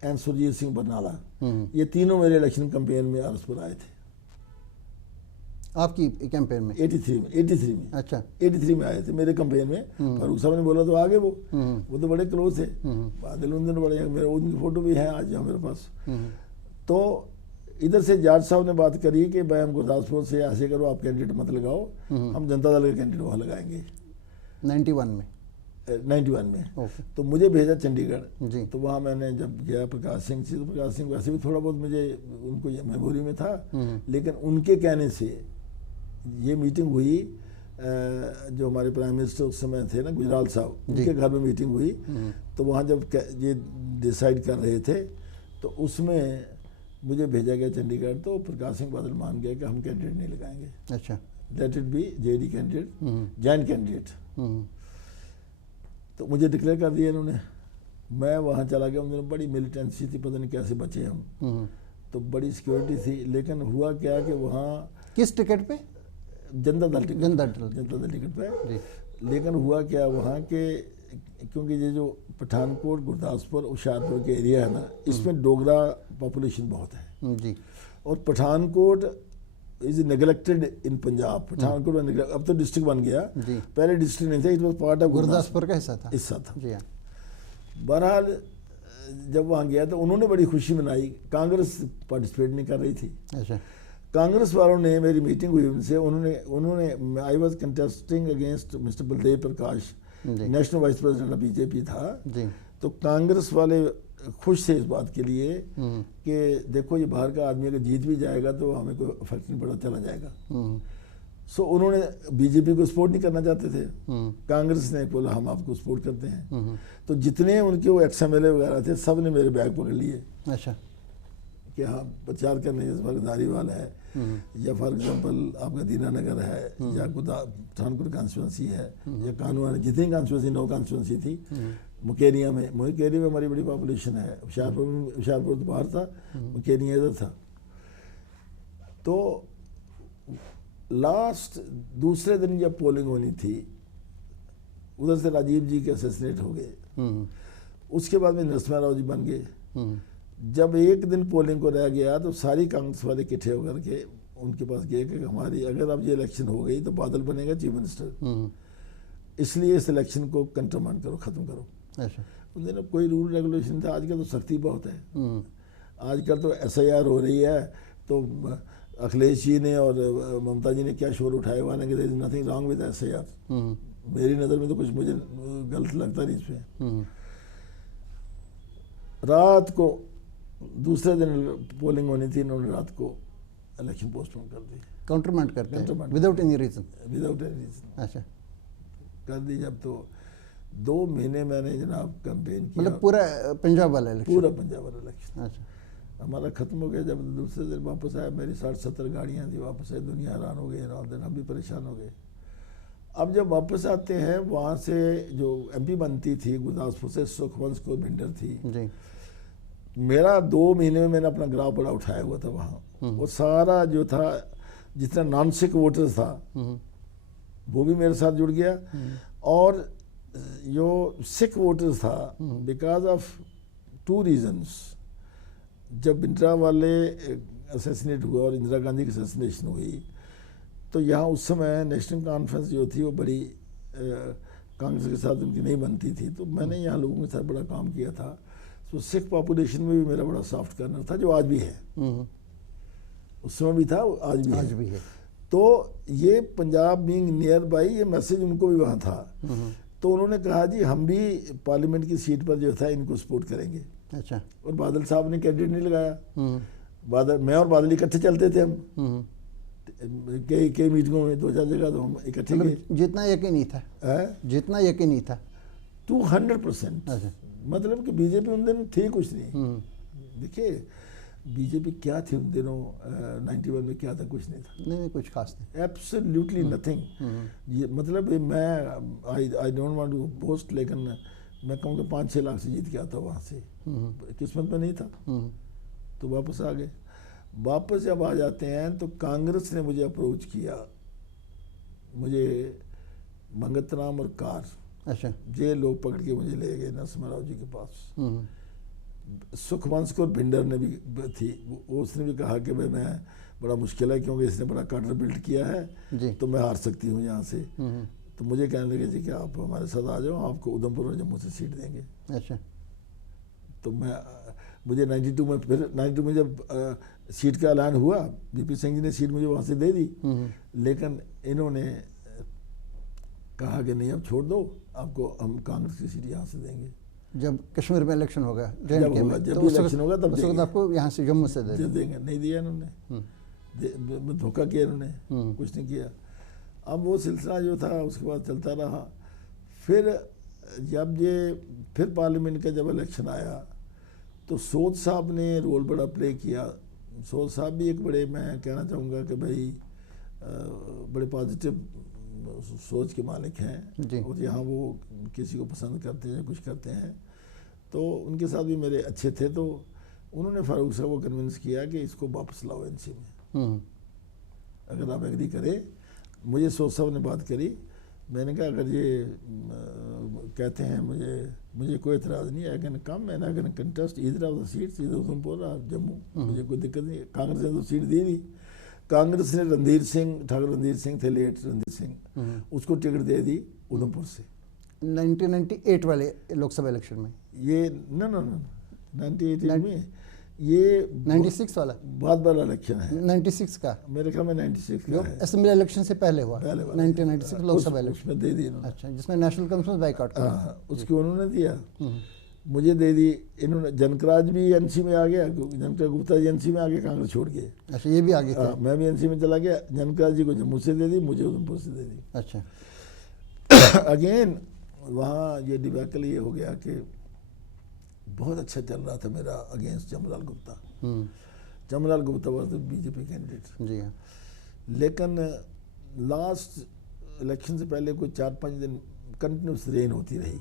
एंड सुरजीत सिंह बरनाला, ये तीनों मेरे इलेक्शन कैंपेन में आरसपुर आए थे। आपकी कैंपेन में? 83 में। अच्छा, 83 में आए थे मेरे कैंपेन में। फारूक साहब ने बोला तो आगे वो तो बड़े क्लोज थे। बादल उन दिन बड़े, मेरे उनकी फोटो भी है आज मेरे पास। तो इधर से जॉर्ज साहब ने बात करी कि भाई हम गुरदासपुर से ऐसे करो, आप कैंडिडेट मत लगाओ, हम जनता दल के कैंडिडेट वहाँ लगाएंगे 91 में। तो मुझे भेजा चंडीगढ़ जी। तो वहाँ मैंने जब गया प्रकाश सिंह से, तो प्रकाश सिंह वैसे भी थोड़ा बहुत मुझे उनको मेमोरी में था, लेकिन उनके कहने से ये मीटिंग हुई। जो हमारे प्राइम मिनिस्टर उस समय थे ना, गुजराल साहब, उनके घर में मीटिंग हुई। तो वहाँ जब ये डिसाइड कर रहे थे तो उसमें मुझे भेजा गया चंडीगढ़। तो प्रकाश सिंह बादल मान गया कि हम कैंडिडेट नहीं लगाएंगे। अच्छा, let it be JD candidate, joint candidate. तो मुझे डिक्लेयर कर दिया इन्होंने। मैं वहाँ चला गया, उन्होंने बड़ी मिलिटेंसी थी, पता नहीं कैसे बचे हम। तो बड़ी सिक्योरिटी थी। लेकिन हुआ क्या कि वहाँ किस टिकट पे? जनता दल टिकट पे। लेकिन हुआ क्या वहाँ के, क्योंकि ये जो पठानकोट, गुरदासपुर, होशियारपुर के एरिया है ना, इसमें डोगरा पॉपुलेशन बहुत है जी। और पठानकोट इज नेग्लेक्टेड इन पंजाब। पठानकोट में अब तो डिस्ट्रिक्ट बन गया, पहले डिस्ट्रिक्ट नहीं था, it was part of Gurdaspur का हिस्सा था। जी हाँ। बहरहाल जब वहाँ गया तो उन्होंने बड़ी खुशी मनाई, कांग्रेस पार्टिसिपेट नहीं कर रही थी। अच्छा। कांग्रेस वालों ने, मेरी मीटिंग हुई उनसे, उन्होंने I was contesting against mister Baldev Prakash, national vice president of BJP था जी। तो कांग्रेस वाले खुश थे इस बात के लिए कि देखो ये बाहर का आदमी अगर जीत भी जाएगा तो हमें कोई इफेक्ट नहीं पड़ा, चला जाएगा। सो उन्होंने बीजेपी को सपोर्ट नहीं करना चाहते थे। कांग्रेस ने बोला हम आपको सपोर्ट करते हैं। तो जितने उनके वो XMLA वगैरह थे सब ने मेरे बैग पकड़ लिए। अच्छा। कि हाँ प्रचार करने जैसे फर्कदारी वाला है, या फॉर एग्जांपल आपका दीनानगर है, या पठानकोट कॉन्स्टिट्यूंसी है, या कानून, जितनी कॉन्स्टिट्यूंसी 9 कॉन्स्टिट्यूंसी थी। मुकेरिया में हमारी बड़ी पॉपुलेशन है। होशियारपुर तो बाहर था, मुकेरिया इधर था। तो लास्ट दूसरे दिन जब पोलिंग होनी थी, उधर से राजीव जी के असैसिनेट हो गए। उसके बाद में नरसिम्हा राव जी बन गए। जब एक दिन पोलिंग को रह गया तो सारी कांग्रेस वाले इकट्ठे होकर के उनके पास गए कि हमारी अगर अब ये इलेक्शन हो गई तो बादल बनेगा चीफ मिनिस्टर, इसलिए इस इलेक्शन को कंटरमाइंड करो, ख़त्म करो। अच्छा। उन दिनों कोई रूल रेगुलेशन था, आजकल तो सख्ती बहुत है। आजकल तो SIR हो रही है, तो अखिलेश जी ने और ममता जी ने क्या शोर उठाया हुआ है कि there is nothing wrong with SIR। मेरी नज़र में तो कुछ मुझे गलत लगता नहीं इसमें। रात को दूसरे दिन पोलिंग होनी थी, इन्होंने रात को इलेक्शन पोस्टपोन कर दी, काउंटरमाइंड करते हैं विदाउट एनी रीजन। अच्छा। कर दी। जब तो 2 महीने मैंने जनाब कैंपेन किया, मतलब पूरा पंजाब वाला इलेक्शन। पूरा पंजाब वाला इलेक्शन। अच्छा। हमारा ख़त्म हो गया। जब दूसरे दिन वापस आया, मेरी 60-70 गाड़ियाँ थी, वापस आए, दुनिया हैरान हो गई, हम भी परेशान हो गए। अब जब वापस आते हैं, वहाँ से जो MP बनती थी गुरदासपुर से, सुखवंश कौर भिंडर थी जी। मेरा 2 महीने में मैंने अपना ग्राफ बड़ा उठाया हुआ था वहाँ। वो सारा जो था, जितना नॉन सिख वोटर्स था वो भी मेरे साथ जुड़ गया, और जो सिख वोटर्स था, बिकॉज ऑफ 2 रीजन्स। जब इंदिरा वाले असैसिनेट हुआ और इंदिरा गांधी की असैसिनेशन हुई, तो यहाँ उस समय नेशनल कॉन्फ्रेंस जो थी वो बड़ी कांग्रेस के साथ उनकी नहीं बनती थी। तो मैंने यहाँ लोगों के साथ बड़ा काम किया था। तो सिख पॉपुलेशन में भी मेरा बड़ा सॉफ्ट कार्नर था, जो आज भी है। उस समय भी था, आज भी है। तो ये पंजाब बीइंग नियर बाई, ये मैसेज उनको भी वहाँ था। तो उन्होंने कहा जी हम भी पार्लियामेंट की सीट पर जो था इनको सपोर्ट करेंगे। अच्छा। और बादल साहब ने कैंडिडेट नहीं लगाया। मैं और बादल इकट्ठे चलते थे हम कई मीटिंगों में, 2-4 जगह तो हम इकट्ठे गए। जितना यकीनी था, जितना यकीनी था 200%। मतलब कि बीजेपी उन दिन थी कुछ नहीं। देखिए बीजेपी क्या थी उन दिनों, 91 में क्या था, कुछ नहीं था। नहीं कुछ खास नहीं, एब्सोल्युटली नथिंग। ये मतलब मैं I don't want to boast, लेकिन मैं कहूँगा 5-6 लाख से जीत के आता वहाँ से। किस्मत में नहीं था, तो वापस आ गए। वापस जब आ जाते हैं तो कांग्रेस ने मुझे अप्रोच किया, मुझे मंगत राम और कार, अच्छा, ये लोग पकड़ के मुझे ले गए नरसिम्हा राव जी के पास। सुखवंश कौर भिंडर ने भी थी, उसने भी कहा कि भाई मैं बड़ा मुश्किल है क्योंकि इसने बड़ा कार्डर बिल्ड किया है, तो मैं हार सकती हूँ यहाँ से। तो मुझे कहने लगे जी कि आप हमारे साथ आ जाओ, आपको उधमपुर और जम्मू से सीट देंगे। अच्छा। तो मुझे 92 में, फिर 92 में जब सीट का ऐलान हुआ, बीपी सिंह जी ने सीट मुझे वहाँ से दे दी, लेकिन इन्होंने कहा कि नहीं अब छोड़ दो, आपको हम कांग्रेस की सीट यहाँ से देंगे। जब कश्मीर में इलेक्शन होगा, जब इलेक्शन होगा तब आपको यहाँ से जम्मू से देंगे। नहीं दिया इन्होंने, धोखा किया इन्होंने, कुछ नहीं किया। अब वो सिलसिला जो था उसके बाद चलता रहा। फिर जब ये फिर पार्लियामेंट का जब इलेक्शन आया तो सोच साहब ने रोल बड़ा प्ले किया। सोच साहब भी एक बड़े, मैं कहना चाहूँगा कि भाई बड़े पॉजिटिव सोच के मालिक हैं, और यहाँ वो किसी को पसंद करते हैं, कुछ करते हैं, तो उनके साथ भी मेरे अच्छे थे। तो उन्होंने फारूक साहब को कन्विंस किया कि इसको वापस लाओ NC में, अगर आप एग्री करें। मुझे सोच साहब ने बात करी, मैंने कहा अगर ये कहते हैं मुझे कोई एतराज़ नहीं है, आई कैन कम, मैंने I can contest either of the seats, either Udhampur और जम्मू, मुझे कोई दिक्कत नहीं। कांग्रेस ने तो सीट दी थी, कांग्रेस ने रणधीर सिंह, ठाकुर रणधीर सिंह थे, लेट रणधीर सिंह, उसको टिकट दे दी उधमपुर से 1998 वाले लोकसभा इलेक्शन में। ये न 98 में, ये 96 वाला बहुत बड़ा इलेक्शन है, 96 का मेरे ख्याल में 96 का है, असेंबली इलेक्शन से पहले हुआ, 1996 लोकसभा इलेक्शन। उसमें दे दी इन्होंने। अच्छा, जिसमें नेशनल कॉन्फ्रेंस बाइकआउट किया। हाँ, उसको उन्होंने दिया, मुझे दे दी इन्होंने। जनकराज भी एनसी में आ गया, जनकराज गुप्ता जी एनसी में आ गए, कांग्रेस छोड़ के। अच्छा, ये भी आगे थे। मैं भी एनसी में चला गया। जनकराज जी को जम्मू से दे दी, मुझे उधमपुर से दे दी। अच्छा। अगेन वहाँ ये डिबैकल ये हो गया कि बहुत अच्छा चल रहा था मेरा against Jamlal Gupta. Jamlal Gupta was the BJP candidate. जी हाँ। लेकिन लास्ट इलेक्शन से पहले कोई 4-5 दिन कंटिन्यूस रेन होती रही।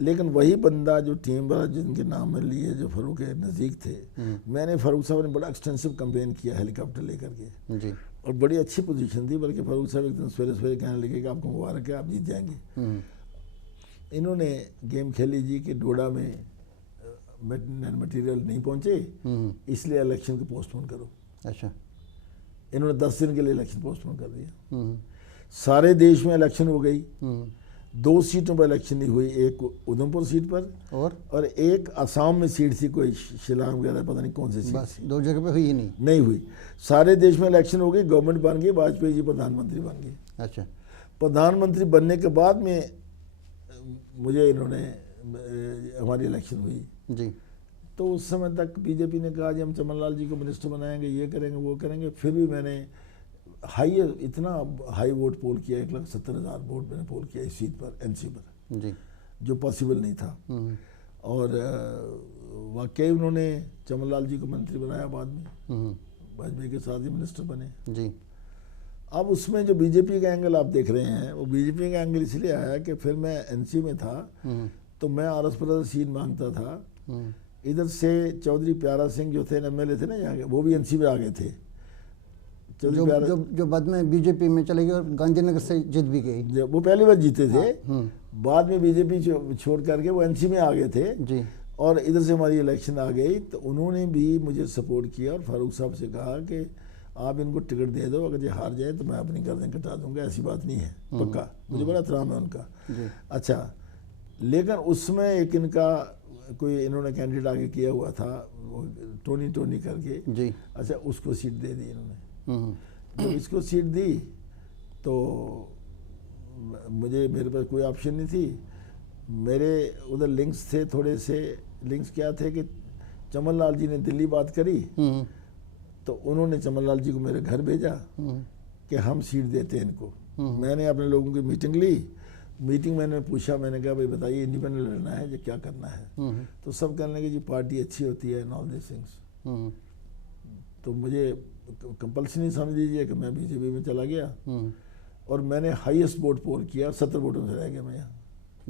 लेकिन वही बंदा जो टीम वाला जिनके नाम में लिए, जो फारूक के नज़दीक थे, मैंने फारूक साहब ने बड़ा एक्सटेंसिव कैंपेन किया हेलीकॉप्टर लेकर के जी, और बड़ी अच्छी पोजीशन थी। बल्कि फारूक साहब एक दिन सवेरे सवेरे कहने लगे कि आपको मुबारक है, आप जीत जाएंगे। इन्होंने गेम खेली जी कि डोडा में मटेरियल नहीं पहुंचे, इसलिए इलेक्शन को पोस्टपोन करो। अच्छा। इन्होंने 10 दिन के लिए इलेक्शन पोस्टपोन कर दिया। सारे देश में इलेक्शन हो गई, 2 सीटों पर इलेक्शन नहीं हुई, एक उधमपुर सीट पर और एक असम में सीट थी, कोई शिलांग वगैरह पता नहीं कौन सी सीट बस थी। 2 जगह पे हुई ही नहीं हुई। सारे देश में इलेक्शन हो गई, गवर्नमेंट बन गई, वाजपेयी जी प्रधानमंत्री बन गए। अच्छा। प्रधानमंत्री बनने के बाद में मुझे इन्होंने, हमारी इलेक्शन हुई जी, तो उस समय तक बीजेपी ने कहा जी हम चमनलाल जी को मिनिस्टर बनाएंगे, ये करेंगे वो करेंगे। फिर भी मैंने इतना हाई वोट पोल किया, 1,70,000 वोट मैंने पोल किया इस सीट पर, एनसी पर जी, जो पॉसिबल नहीं था। और वाकई उन्होंने चमनलाल जी को मंत्री बनाया बाद में, वाजपेयी के साथ ही मिनिस्टर बने जी। अब उसमें जो बीजेपी का एंगल आप देख रहे हैं, वो बीजेपी का एंगल इसलिए आया कि फिर मैं एनसी में था तो मैं आरएसपुरा से सीट मांगता था। इधर से चौधरी प्यारा सिंह जो थे एमएलए थे ना यहाँ के, वो भी एनसी में आ गए थे। जो बाद में बीजेपी में चले गए और गांधीनगर से जीत भी गई। वो पहली बार जीते थे, बाद में बीजेपी छोड़ करके वो एनसी में आ गए थे जी। और इधर से हमारी इलेक्शन आ गई तो उन्होंने भी मुझे सपोर्ट किया और फारूक साहब से कहा कि आप इनको टिकट दे दो, अगर ये हार जाए तो मैं अपनी गर्दन कटा दूंगा, ऐसी बात नहीं है, पक्का। मुझे बड़ा एहतराम है उनका। अच्छा, लेकिन उसमें एक इनका कोई इन्होंने कैंडिडेट आगे किया हुआ था, टोनी करके जी। अच्छा, उसको सीट दे दी इन्होंने। जब इसको सीट दी तो मेरे पास कोई ऑप्शन नहीं थी। मेरे उधर लिंक्स थे, थोड़े से लिंक्स क्या थे कि चमनलाल जी ने दिल्ली बात करी तो उन्होंने चमनलाल जी को मेरे घर भेजा कि हम सीट देते हैं इनको। मैंने अपने लोगों की मीटिंग ली, मीटिंग मैंने पूछा, मैंने कहा भाई बताइए इंडिपेंडेंट लड़ना है या क्या करना है। तो सब कहने लगे जी पार्टी अच्छी होती है, ऑल दिस थिंग्स। तो मुझे कंपल्सरी समझ लीजिए कि मैं बीजेपी में चला गया और मैंने हाईएस्ट वोट पोल किया, 70 वोटों से रह गया मैं यहाँ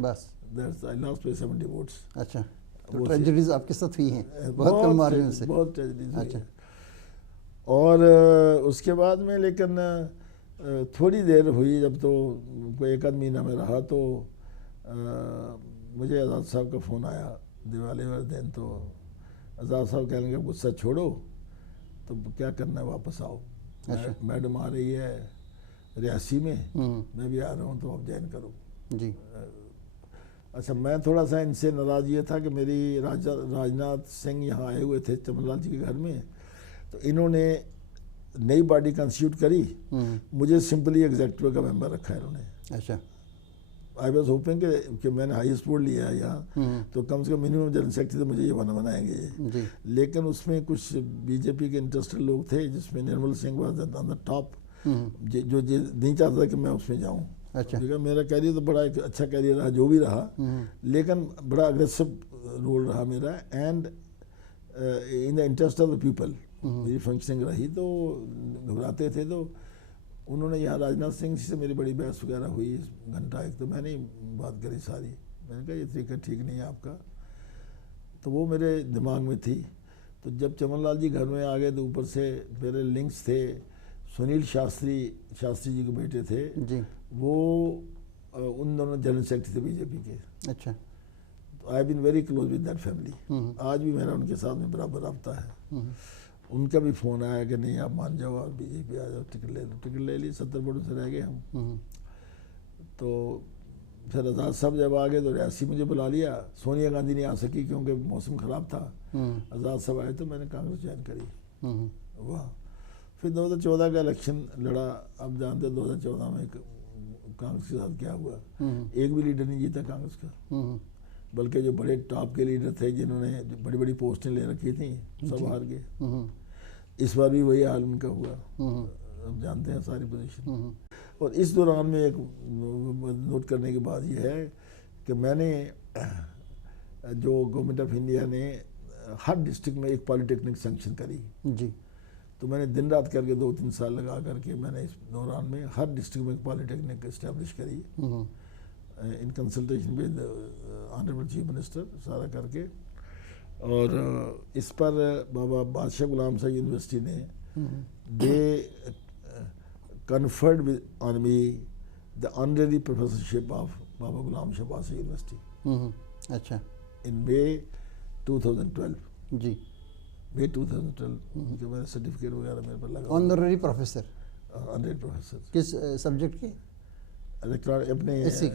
बस। That's I lost by 70 votes. अच्छा, तो ट्रेजेडीज आपके साथ हुई हैं बहुत कम मार्जिन से। बहुत ट्रेजेडीज। अच्छा। और उसके बाद में लेकिन थोड़ी देर हुई, जब तो कोई 1 आध महीना में रहा तो मुझे आज़ाद साहब का फ़ोन आया दिवाली वाले दिन। तो आज़ाद साहब कहने लगे गुस्सा छोड़ो, तो क्या करना है वापस आओ। अच्छा। मैडम आ रही है रियासी में, मैं भी आ रहा हूँ तो आप ज्वाइन करो जी। अच्छा, मैं थोड़ा सा इनसे नाराज़ ये था कि मेरी राजनाथ सिंह यहाँ आए हुए थे चमनलाल जी के घर में, तो इन्होंने नई बॉडी कंस्टिट्यूट करी, मुझे सिंपली एग्जेक्टिव का मेंबर रखा है इन्होंने। अच्छा। आई वॉज होपिंग कि मैंने हाईएस्ट वोट लिया है यहाँ, तो कम से कम मिनिमम जनरल सेक्रेटरी तो मुझे ये बनाएंगे ये। लेकिन उसमें कुछ बीजेपी के इंटरेस्टेड लोग थे, जिसमें Nirmal Singh was on the top, जो नहीं चाहता था कि मैं उसमें जाऊँ। अच्छा। मेरा कैरियर तो बड़ा एक अच्छा कैरियर रहा, जो भी रहा, लेकिन बड़ा अग्रेसिव रोल रहा मेरा, and in the interest of the people मेरी फंक्शनिंग रही। तो घबराते थे तो उन्होंने यहाँ राजनाथ सिंह से मेरी बड़ी बहस वगैरह हुई घंटा एक, तो मैंने बात करी सारी। मैंने कहा ये तरीका ठीक नहीं है आपका, तो वो मेरे दिमाग में थी। तो जब चमनलाल जी घर में आ गए तो ऊपर से मेरे लिंक्स थे, सुनील शास्त्री जी के बेटे थे जी, वो उन दोनों जनरल सेक्रेटरी थे बीजेपी के। अच्छा। तो I have been very close with that family. आज भी मेरा उनके साथ में बराबर रब्ता है। उनका भी फ़ोन आया कि नहीं आप मान जाओ और बीजेपी आ जाओ, टिकट ले लो। टिकट ले ली, 70 वोटों से रह गए हम। तो फिर आज़ाद साहब जब आ गए तो रियासी मुझे बुला लिया। सोनिया गांधी नहीं आ सकी क्योंकि मौसम ख़राब था। आज़ाद साहब आए तो मैंने कांग्रेस ज्वाइन करी वाह। फिर 2014 का इलेक्शन लड़ा। अब जानते 2014 में कांग्रेस के साथ क्या हुआ। एक भी लीडर नहीं जीता कांग्रेस का, बल्कि जो बड़े टॉप के लीडर थे जिन्होंने बड़ी बड़ी पोस्टें ले रखी थी सब हार गए। इस बार भी वही हाल उनका हुआ। अब जानते हैं सारी पोजीशन। और इस दौरान में एक नोट करने की बात यह है कि मैंने जो गवर्नमेंट ऑफ इंडिया ने हर डिस्ट्रिक्ट में एक पॉलिटेक्निक सैंक्शन करी जी। तो मैंने दिन रात करके 2-3 साल लगा करके मैंने इस दौरान में हर डिस्ट्रिक्ट में एक पॉलिटेक्निक इस्टेब्लिश करी in consultation with honourable chief minister सारा करके। और इस पर बाबा बादशाह गुलाम शाह यूनिवर्सिटी ने दे conferred on me the honorary professorship of Baba Ghulam Shah Badshahi University. अच्छा। In May 2012 ji. May 2012 के मेरा सर्टिफिकेट वगैरह मेरे पर लगा। Honorary professor. ऑनररी प्रोफेसर किस सब्जेक्ट के? इलेक्ट्रॉनिक अपने इसी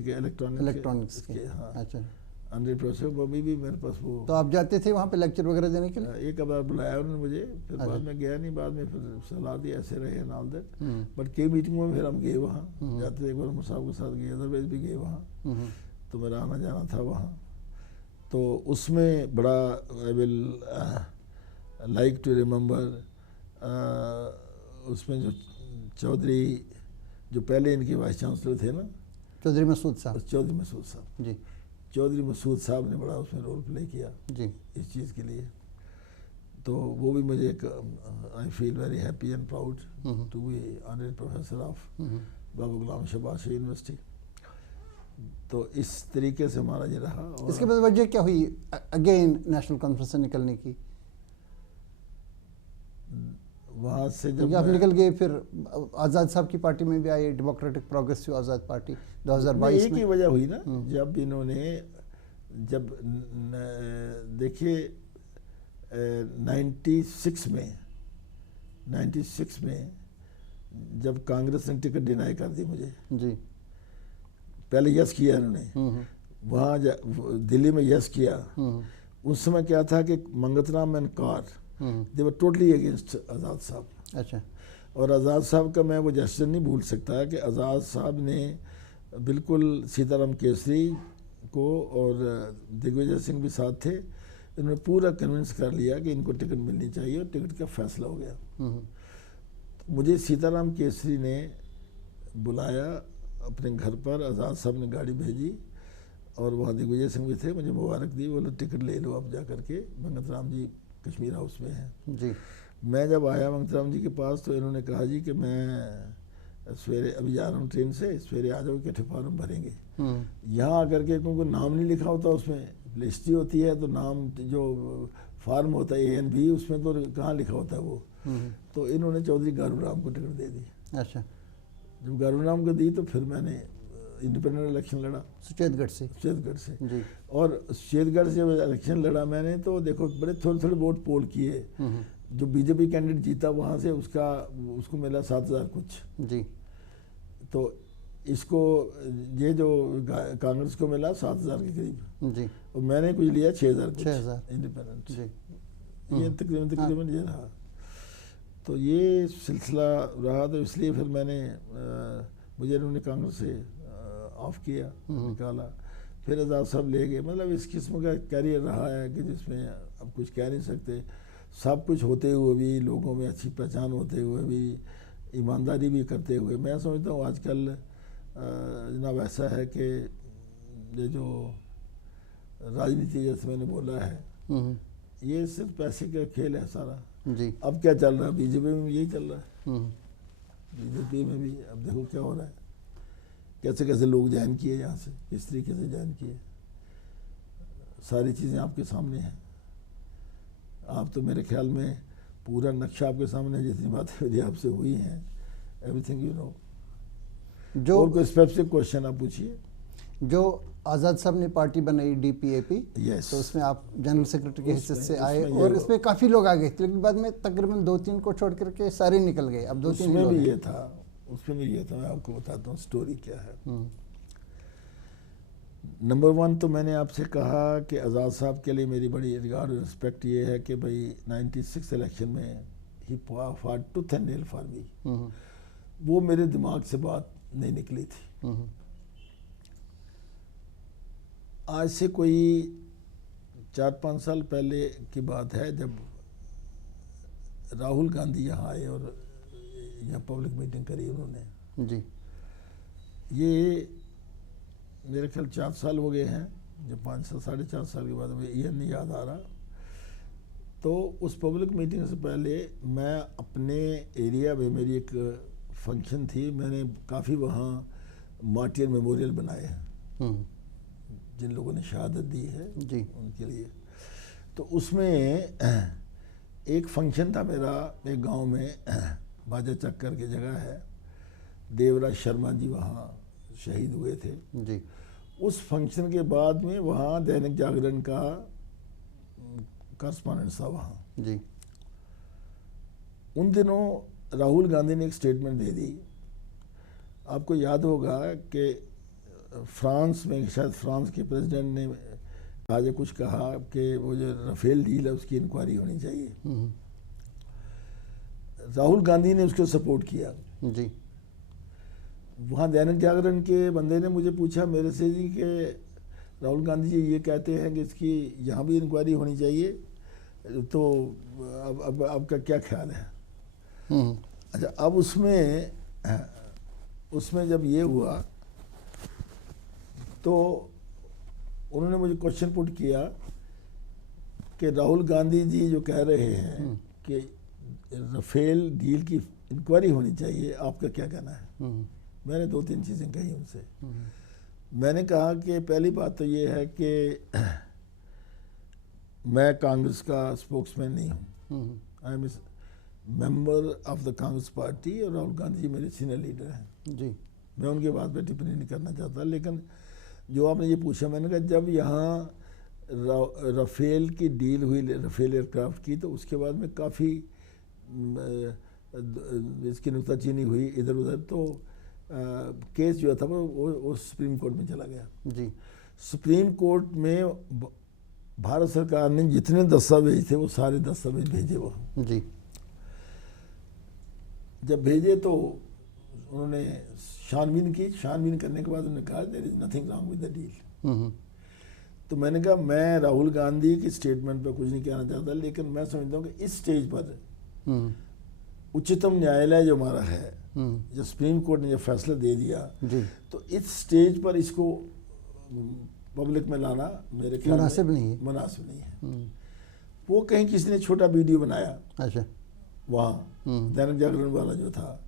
के इलेक्ट्रॉनिक्स के। हाँ अच्छा। ऑनररी प्रोफेसर वो भी मेरे पास वो। तो आप जाते थे वहाँ पे लेक्चर वगैरह देने के लिए? एक बार बुलाया उन्होंने मुझे, फिर बाद में गया नहीं। बाद में फिर सलाह दी ऐसे रहे एंड ऑल दैट। बट कई मीटिंगों में फिर हम गए वहाँ, जाते थे। एक बार मुसाफ के साथ गए, अदरवाइज भी गए वहाँ। तो मेरा आना जाना था वहाँ। तो उसमें बड़ा I will like to remember उसमें जो चौधरी जो पहले इनके वाइस चांसलर थे ना, चौधरी मसूद साहब। चौधरी मसूद साहब जी। चौधरी मसूद साहब ने बड़ा उसमें रोल प्ले किया जी इस चीज़ के लिए। तो वो भी मुझे एक I feel very happy and proud to be honorary professor of Baba Ghulam Shah Badshah university. तो इस तरीके से हमारा ये रहा। और इसके बाद वजह क्या हुई अगेन नेशनल कॉन्फ्रेंस से निकलने की? वहाँ से जब आप निकल गए फिर आज़ाद साहब की पार्टी में भी आए, डेमोक्रेटिक प्रोग्रेसिव आज़ाद पार्टी 2022 एक ही वजह हुई ना, जब इन्होंने जब देखिए 96 में जब कांग्रेस ने टिकट डिनाई कर दी मुझे जी। पहले यस किया इन्होंने, वहाँ दिल्ली में यस किया। उस समय क्या था कि Mangatram and Kar they were totally against Azad साहब। अच्छा। और आज़ाद साहब का मैं वो जेस्चर नहीं भूल सकता कि आज़ाद साहब ने बिल्कुल सीताराम केसरी को और दिग्विजय सिंह भी साथ थे, इन्होंने पूरा कन्विंस कर लिया कि इनको टिकट मिलनी चाहिए और टिकट का फैसला हो गया। तो मुझे सीताराम केसरी ने बुलाया अपने घर पर, आज़ाद साहब ने गाड़ी भेजी और वहाँ दिग्विजय सिंह भी थे, मुझे मुबारक दी, बोले टिकट ले लो आप जा करके, मंगतराम जी कश्मीर हाउस में हैं जी। मैं जब आया मंगतराम जी के पास तो इन्होंने कहा जी कि मैं सवेरे अभी जा रहा हूँ ट्रेन से, सवेरे आ जाओ, इकट्ठे फॉर्म भरेंगे। यहाँ आकर के क्योंकि नाम नहीं लिखा होता उसमें, लिस्ट ही होती है तो नाम जो फार्म होता है ANB उसमें तो कहाँ लिखा होता है वो। तो इन्होंने चौधरी गारूराम को टिकट दे दी। अच्छा। जब गारूराम को दी तो फिर मैंने इंडिपेंडेंट इलेक्शन लड़ा सुचेतगढ़ से जी। और सुचेतगढ़ से जब इलेक्शन लड़ा मैंने तो देखो बड़े थोड़े वोट पोल किए। जो बीजेपी कैंडिडेट जीता वहाँ से उसको मिला 7,000 कुछ जी। तो इसको ये जो कांग्रेस को मिला 7,000 के करीब जी। और मैंने कुछ लिया 6,000 इंडिपेंडेंट जी। ये तकरीबन ये रहा। तो ये सिलसिला रहा। तो इसलिए फिर मैंने मुझे इन्होंने कांग्रेस से ऑफ किया, निकाला। फिर आज़ाद साहब ले गए। मतलब इस किस्म का कैरियर रहा है कि जिसमें अब कुछ कह नहीं सकते। सब कुछ होते हुए भी, लोगों में अच्छी पहचान होते हुए भी, ईमानदारी भी करते हुए, मैं समझता हूँ आजकल जनाब ऐसा है कि ये जो राजनीति जैसे मैंने बोला है ये सिर्फ पैसे का खेल है सारा जी। अब क्या चल रहा है बीजेपी में, यही चल रहा है। बीजेपी में भी अब देखो क्या हो रहा है, कैसे कैसे लोग ज्वाइन किए, यहाँ से किस तरीके से ज्वाइन किए, सारी चीज़ें आपके सामने हैं। आप तो मेरे ख्याल में पूरा नक्शा आपके सामने, जितनी बातें मेरी आपसे हुई हैं, एवरीथिंग यू नो। जो और कोई स्पेसिफिक क्वेश्चन आप पूछिए। जो आज़ाद साहब ने पार्टी बनाई DPAP, yes. तो उसमें आप जनरल सेक्रेटरी के हैसियत से आए और इसमें काफ़ी लोग आ गए, लेकिन बाद में तकरीबन 2-3 को छोड़ करके सारे निकल गए। अब 2-3 उसमें भी ये था, उसमें भी ये था। मैं आपको बताता हूँ स्टोरी क्या है। नंबर 1 तो मैंने आपसे कहा कि आज़ाद साहब के लिए मेरी बड़ी रिगार्ड और रिस्पेक्ट ये है कि भाई 96 इलेक्शन में he fought tooth and nail for me. वो मेरे दिमाग से बात नहीं निकली थी। आज से कोई 4-5 साल पहले की बात है, जब राहुल गांधी यहाँ आए और यहाँ पब्लिक मीटिंग करी उन्होंने जी। ये मेरे ख्याल 4 साल हो गए हैं, जब 5-4 साल के बाद मुझे ईयर नहीं याद आ रहा। तो उस पब्लिक मीटिंग से पहले मैं अपने एरिया में, मेरी एक फंक्शन थी, मैंने काफ़ी वहाँ मार्टियर मेमोरियल बनाए हैं जिन लोगों ने शहादत दी है जी उनके लिए। तो उसमें एक फंक्शन था मेरा, एक गांव में बाजा चक्कर की जगह है, देवराज शर्मा जी वहाँ शहीद हुए थे जी। उस फंक्शन के बाद में वहाँ दैनिक जागरण का करस्पॉन्डेंट था वहाँ जी। उन दिनों राहुल गांधी ने एक स्टेटमेंट दे दी। आपको याद होगा कि फ्रांस में, शायद फ्रांस के प्रेसिडेंट ने आज कुछ कहा कि वो जो राफेल डील है उसकी इंक्वायरी होनी चाहिए। राहुल गांधी ने उसको सपोर्ट किया जी। वहाँ दैनिक जागरण के बंदे ने मुझे पूछा मेरे से जी कि राहुल गांधी जी ये कहते हैं कि इसकी यहाँ भी इंक्वायरी होनी चाहिए, तो अब आपका क्या ख्याल है? अच्छा, अब उसमें जब ये हुआ तो उन्होंने मुझे क्वेश्चन पुट किया कि राहुल गांधी जी जो कह रहे हैं कि राफेल डील की इंक्वायरी होनी चाहिए, आपका क्या कहना है? मैंने 2-3 चीज़ें कही उनसे। मैंने कहा कि पहली बात तो ये है कि मैं कांग्रेस का स्पोक्समैन नहीं हूँ, I am member of the Congress party, और राहुल गांधी जी मेरे सीनियर लीडर हैं जी। मैं उनके बात पे टिप्पणी नहीं करना चाहता। लेकिन जो आपने ये पूछा, मैंने कहा जब यहाँ राफेल की डील हुई, राफेल एयरक्राफ्ट की, तो उसके बाद में काफ़ी इसकी नुक्ताचीनी हुई इधर उधर, तो केस जो था वो सुप्रीम कोर्ट में चला गया जी। सुप्रीम कोर्ट में भारत सरकार ने जितने दस्तावेज थे वो सारे दस्तावेज भेजे वहाँ जी। जब भेजे तो उन्होंने छानबीन की, छानबीन करने के बाद उन्होंने कहा there is nothing wrong with the deal. तो मैंने कहा मैं राहुल गांधी की स्टेटमेंट पर कुछ नहीं कहना चाहता, लेकिन मैं समझता हूँ कि इस स्टेज पर उच्चतम न्यायालय जो हमारा है, जो सुप्रीम कोर्ट ने जो फैसला दे दिया जी, तो इस स्टेज पर इसको पब्लिक में लाना मेरे ख्याल मुनासिब नहीं है। मुनासिब नहीं है। वो कहीं किसी ने छोटा वीडियो बनाया, अच्छा, वहाँ दैनिक जागरण वाला जो था,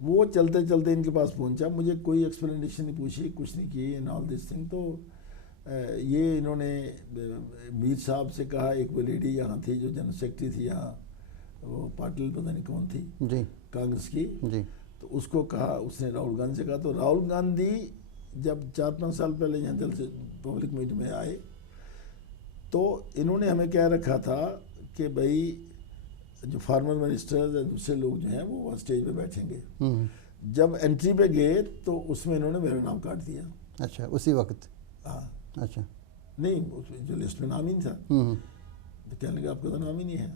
वो चलते चलते इनके पास पहुंचा, मुझे कोई एक्सप्लेनेशन नहीं पूछी, कुछ नहीं की इन ऑल दिस थिंग। तो ये इन्होंने मीर साहब से कहा, एक वो लेडी यहाँ थी जो जनरल सेक्रेटरी थी यहाँ, वो पाटिल पता नहीं कौन थी जी, कांग्रेस की जी, तो उसको कहा, उसने राहुल गांधी से कहा। तो राहुल गांधी जब 4-5 साल पहले यहाँ जल से पब्लिक मीट में आए तो इन्होंने हमें कह रखा था कि भाई जो फार्मर मिनिस्टर्स या दूसरे लोग जो हैं वो वहाँ स्टेज पे बैठेंगे। जब एंट्री पे गए तो उसमें इन्होंने मेरा नाम काट दिया। अच्छा, उसी वक्त? हाँ। अच्छा, नहीं, जो लिस्ट में नाम ही नहीं था, तो कहने लगे आपका तो नाम ही नहीं है।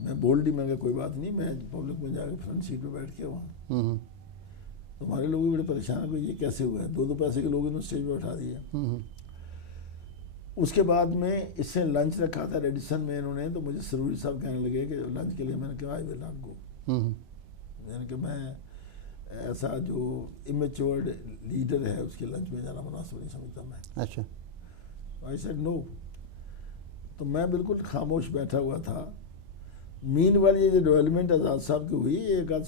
मैं बोल्ड ही, मैं कोई बात नहीं, मैं पब्लिक में जाकर फ्रंट सीट पे बैठ के वहाँ, तो हमारे लोग भी बड़े परेशान हो, ये कैसे हुआ है, 2-2 पैसे के लोग इन्होंने स्टेज पे बैठा दिया। उसके बाद में इससे लंच रखा था रेडिसन में इन्होंने, तो मुझे सरूरी साहब कहने लगे कि लंच के लिए, मैंने कहा आई विल नॉट गो। यानी कि मैं ऐसा जो इमेच्योर्ड लीडर है उसके लंच में जाना मुनासिब नहीं समझता मैं। अच्छा, आई सेड नो। तो मैं बिल्कुल खामोश बैठा हुआ था। मीनवाइल ये जो डेवलपमेंट आज़ाद साहब की हुई, एक आध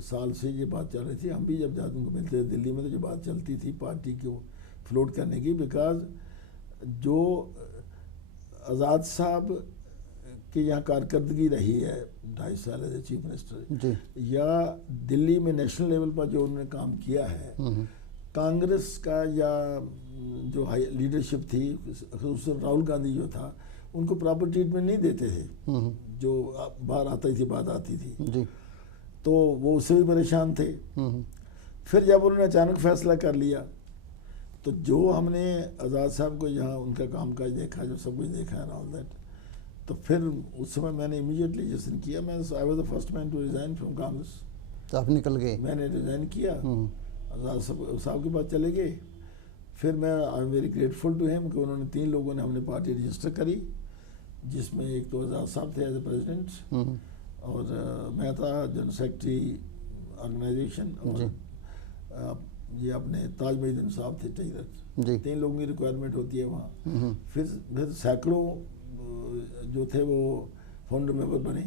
साल से ये बात चल रही थी। हम भी जब जाते उनको मिलते थे दिल्ली में तो जो बात चलती थी पार्टी को फ्लोट करने की, बिकॉज जो आज़ाद साहब की यहाँ कारकर्दगी रही है 2.5 साल एज ए चीफ मिनिस्टर, या दिल्ली में नेशनल लेवल पर जो उन्होंने काम किया है, कांग्रेस का या जो हाई लीडरशिप थी, खसूसन राहुल गांधी जो था, उनको प्रॉपर ट्रीटमेंट नहीं देते थे जो बाहर आती थी, बात आती थी जी। तो वो उससे भी परेशान थे। फिर जब उन्होंने अचानक फैसला कर लिया तो जो हमने आज़ाद साहब को यहाँ उनका कामकाज देखा, जो सब कुछ देखा एंड ऑल दैट, तो फिर उस समय मैंने इमीडिएटली जिस दिन किया, मैं I was the first man to resign from Congress. तो आप निकल गए? मैंने रिजाइन किया, आज़ाद साहब के पास चले गए। फिर मैं I am very grateful to him कि उन्होंने 3 लोगों ने हमने पार्टी रजिस्टर करी, जिसमें एक तो आज़ाद साहब थे एज ए प्रेसिडेंट, और मैं था जनरल सेक्रेटरी ऑर्गेनाइजेशन, और ये अपने ताज मोहिउद्दीन साहब थे ट्रेजरर। 3 लोगों की रिक्वायरमेंट होती है वहाँ। फिर सैकड़ों जो थे वो फाउंडर मेंबर बने,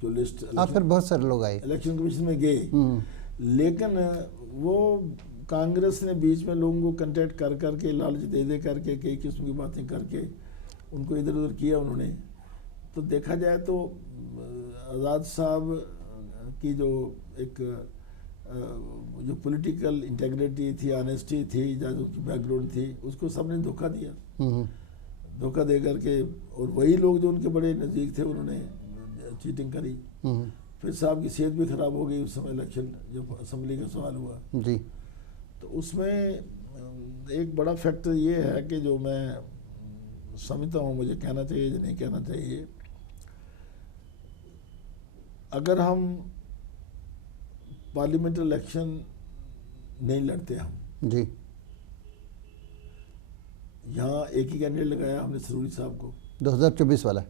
जो लिस्ट फिर बहुत सारे लोग आए, इलेक्शन कमीशन में गए। लेकिन वो कांग्रेस ने बीच में लोगों को कंटेक्ट कर करके, लालच दे करके, कई किस्म की बातें करके उनको इधर उधर किया उन्होंने। तो देखा जाए तो आज़ाद साहब की जो एक जो पॉलिटिकल इंटेग्रिटी थी, ऑनेस्टी थी, जो उसकी बैकग्राउंड थी, उसको सबने धोखा दिया। धोखा दे करके, और वही लोग जो उनके बड़े नज़दीक थे उन्होंने चीटिंग करी। फिर साहब की सेहत भी ख़राब हो गई उस समय, इलेक्शन जब असेंबली का सवाल हुआ जी। तो उसमें एक बड़ा फैक्टर ये है कि जो मैं समझता हूँ मुझे कहना चाहिए या नहीं कहना चाहिए, अगर हम पार्लियामेंट इलेक्शन नहीं लड़ते हम जी, यहाँ एक ही कैंडिडेट लगाया हमने सरूरी साहब को, 2024 वाला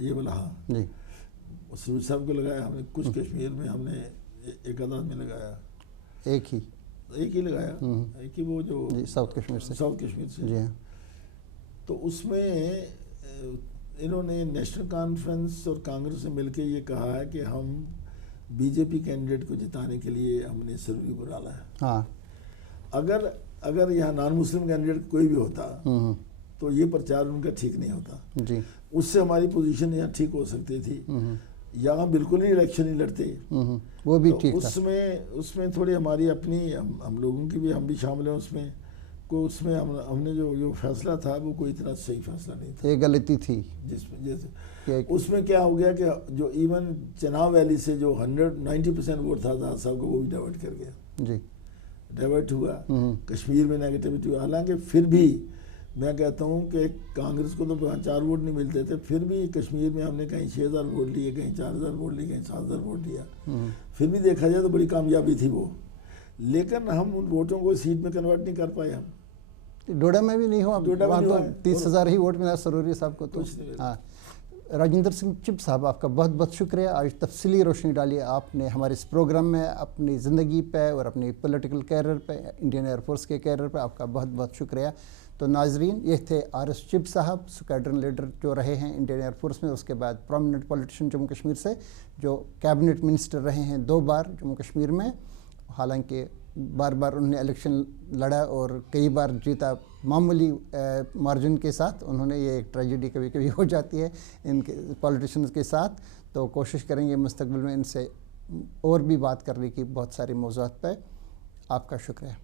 ये बोला, हाँ जी, सरूरी साहब को लगाया हमने। कुछ कश्मीर में हमने एक आध आदमी लगाया, एक ही लगाया, एक ही वो जो साउथ कश्मीर से जी हाँ। तो उसमें इन्होंने नेशनल कॉन्फ्रेंस और कांग्रेस से मिलकर ये कहा है कि हम बीजेपी कैंडिडेट को जिताने के लिए हमने सरूरी को डाला है। हाँ, अगर यहाँ नॉन मुस्लिम कैंडिडेट कोई भी होता तो ये प्रचार उनका ठीक नहीं होता जी। उससे हमारी पोजीशन यहाँ ठीक हो सकती थी, यहाँ बिल्कुल ही इलेक्शन नहीं लड़ते, वो भी तो ठीक उसमें थोड़ी हमारी अपनी हम लोगों की भी, हम भी शामिल हैं उसमें। उसमें हमने जो फैसला था वो कोई इतना सही फैसला नहीं था, ये गलती थी। जिसमें जैसे उसमें क्या हो गया कि जो इवन चनाव वैली से जो 90% वोट था आज़ाद साहब को, वो भी डाइवर्ट कर गया जी, डाइवर्ट हुआ। कश्मीर में नेगेटिविटी हुआ। हालांकि फिर भी मैं कहता हूँ कि कांग्रेस को तो 4 वोट नहीं मिलते थे, फिर भी कश्मीर में हमने कहीं 6000 वोट लिए, कहीं 4000 वोट लिए, कहीं 7000 वोट लिया। फिर भी देखा जाए तो बड़ी कामयाबी थी वो, लेकिन हम उन वोटों को सीट में कन्वर्ट नहीं कर पाए। हम डोडा में भी नहीं हुआ, वहाँ तो 30,000 ही वोट मिला सरूरी साहब को तो। हाँ, राजेंद्र सिंह चिब साहब, आपका बहुत बहुत शुक्रिया। आज तफसीली रोशनी डाली आपने हमारे इस प्रोग्राम में, अपनी ज़िंदगी पे और अपनी पॉलिटिकल कैरियर पे, इंडियन एयरफोर्स के कैरियर पे। आपका बहुत बहुत शुक्रिया। तो नाजरीन, ये थे RS चिब साहब, स्क्वाड्रन लीडर जो रहे हैं इंडियन एयरफोर्स में, उसके बाद प्रोमिनेंट पॉलिटिशियन जम्मू कश्मीर से, जो कैबिनेट मिनिस्टर रहे हैं 2 बार जम्मू कश्मीर में। हालांकि बार बार उन्होंने इलेक्शन लड़ा और कई बार जीता, मामूली मार्जिन के साथ। उन्होंने, ये एक ट्रेजेडी कभी कभी हो जाती है इनके पॉलिटिशियंस के साथ। तो कोशिश करेंगे मुस्तकबिल में इनसे और भी बात करने की बहुत सारी मौज़ूआत पर। आपका शुक्रिया।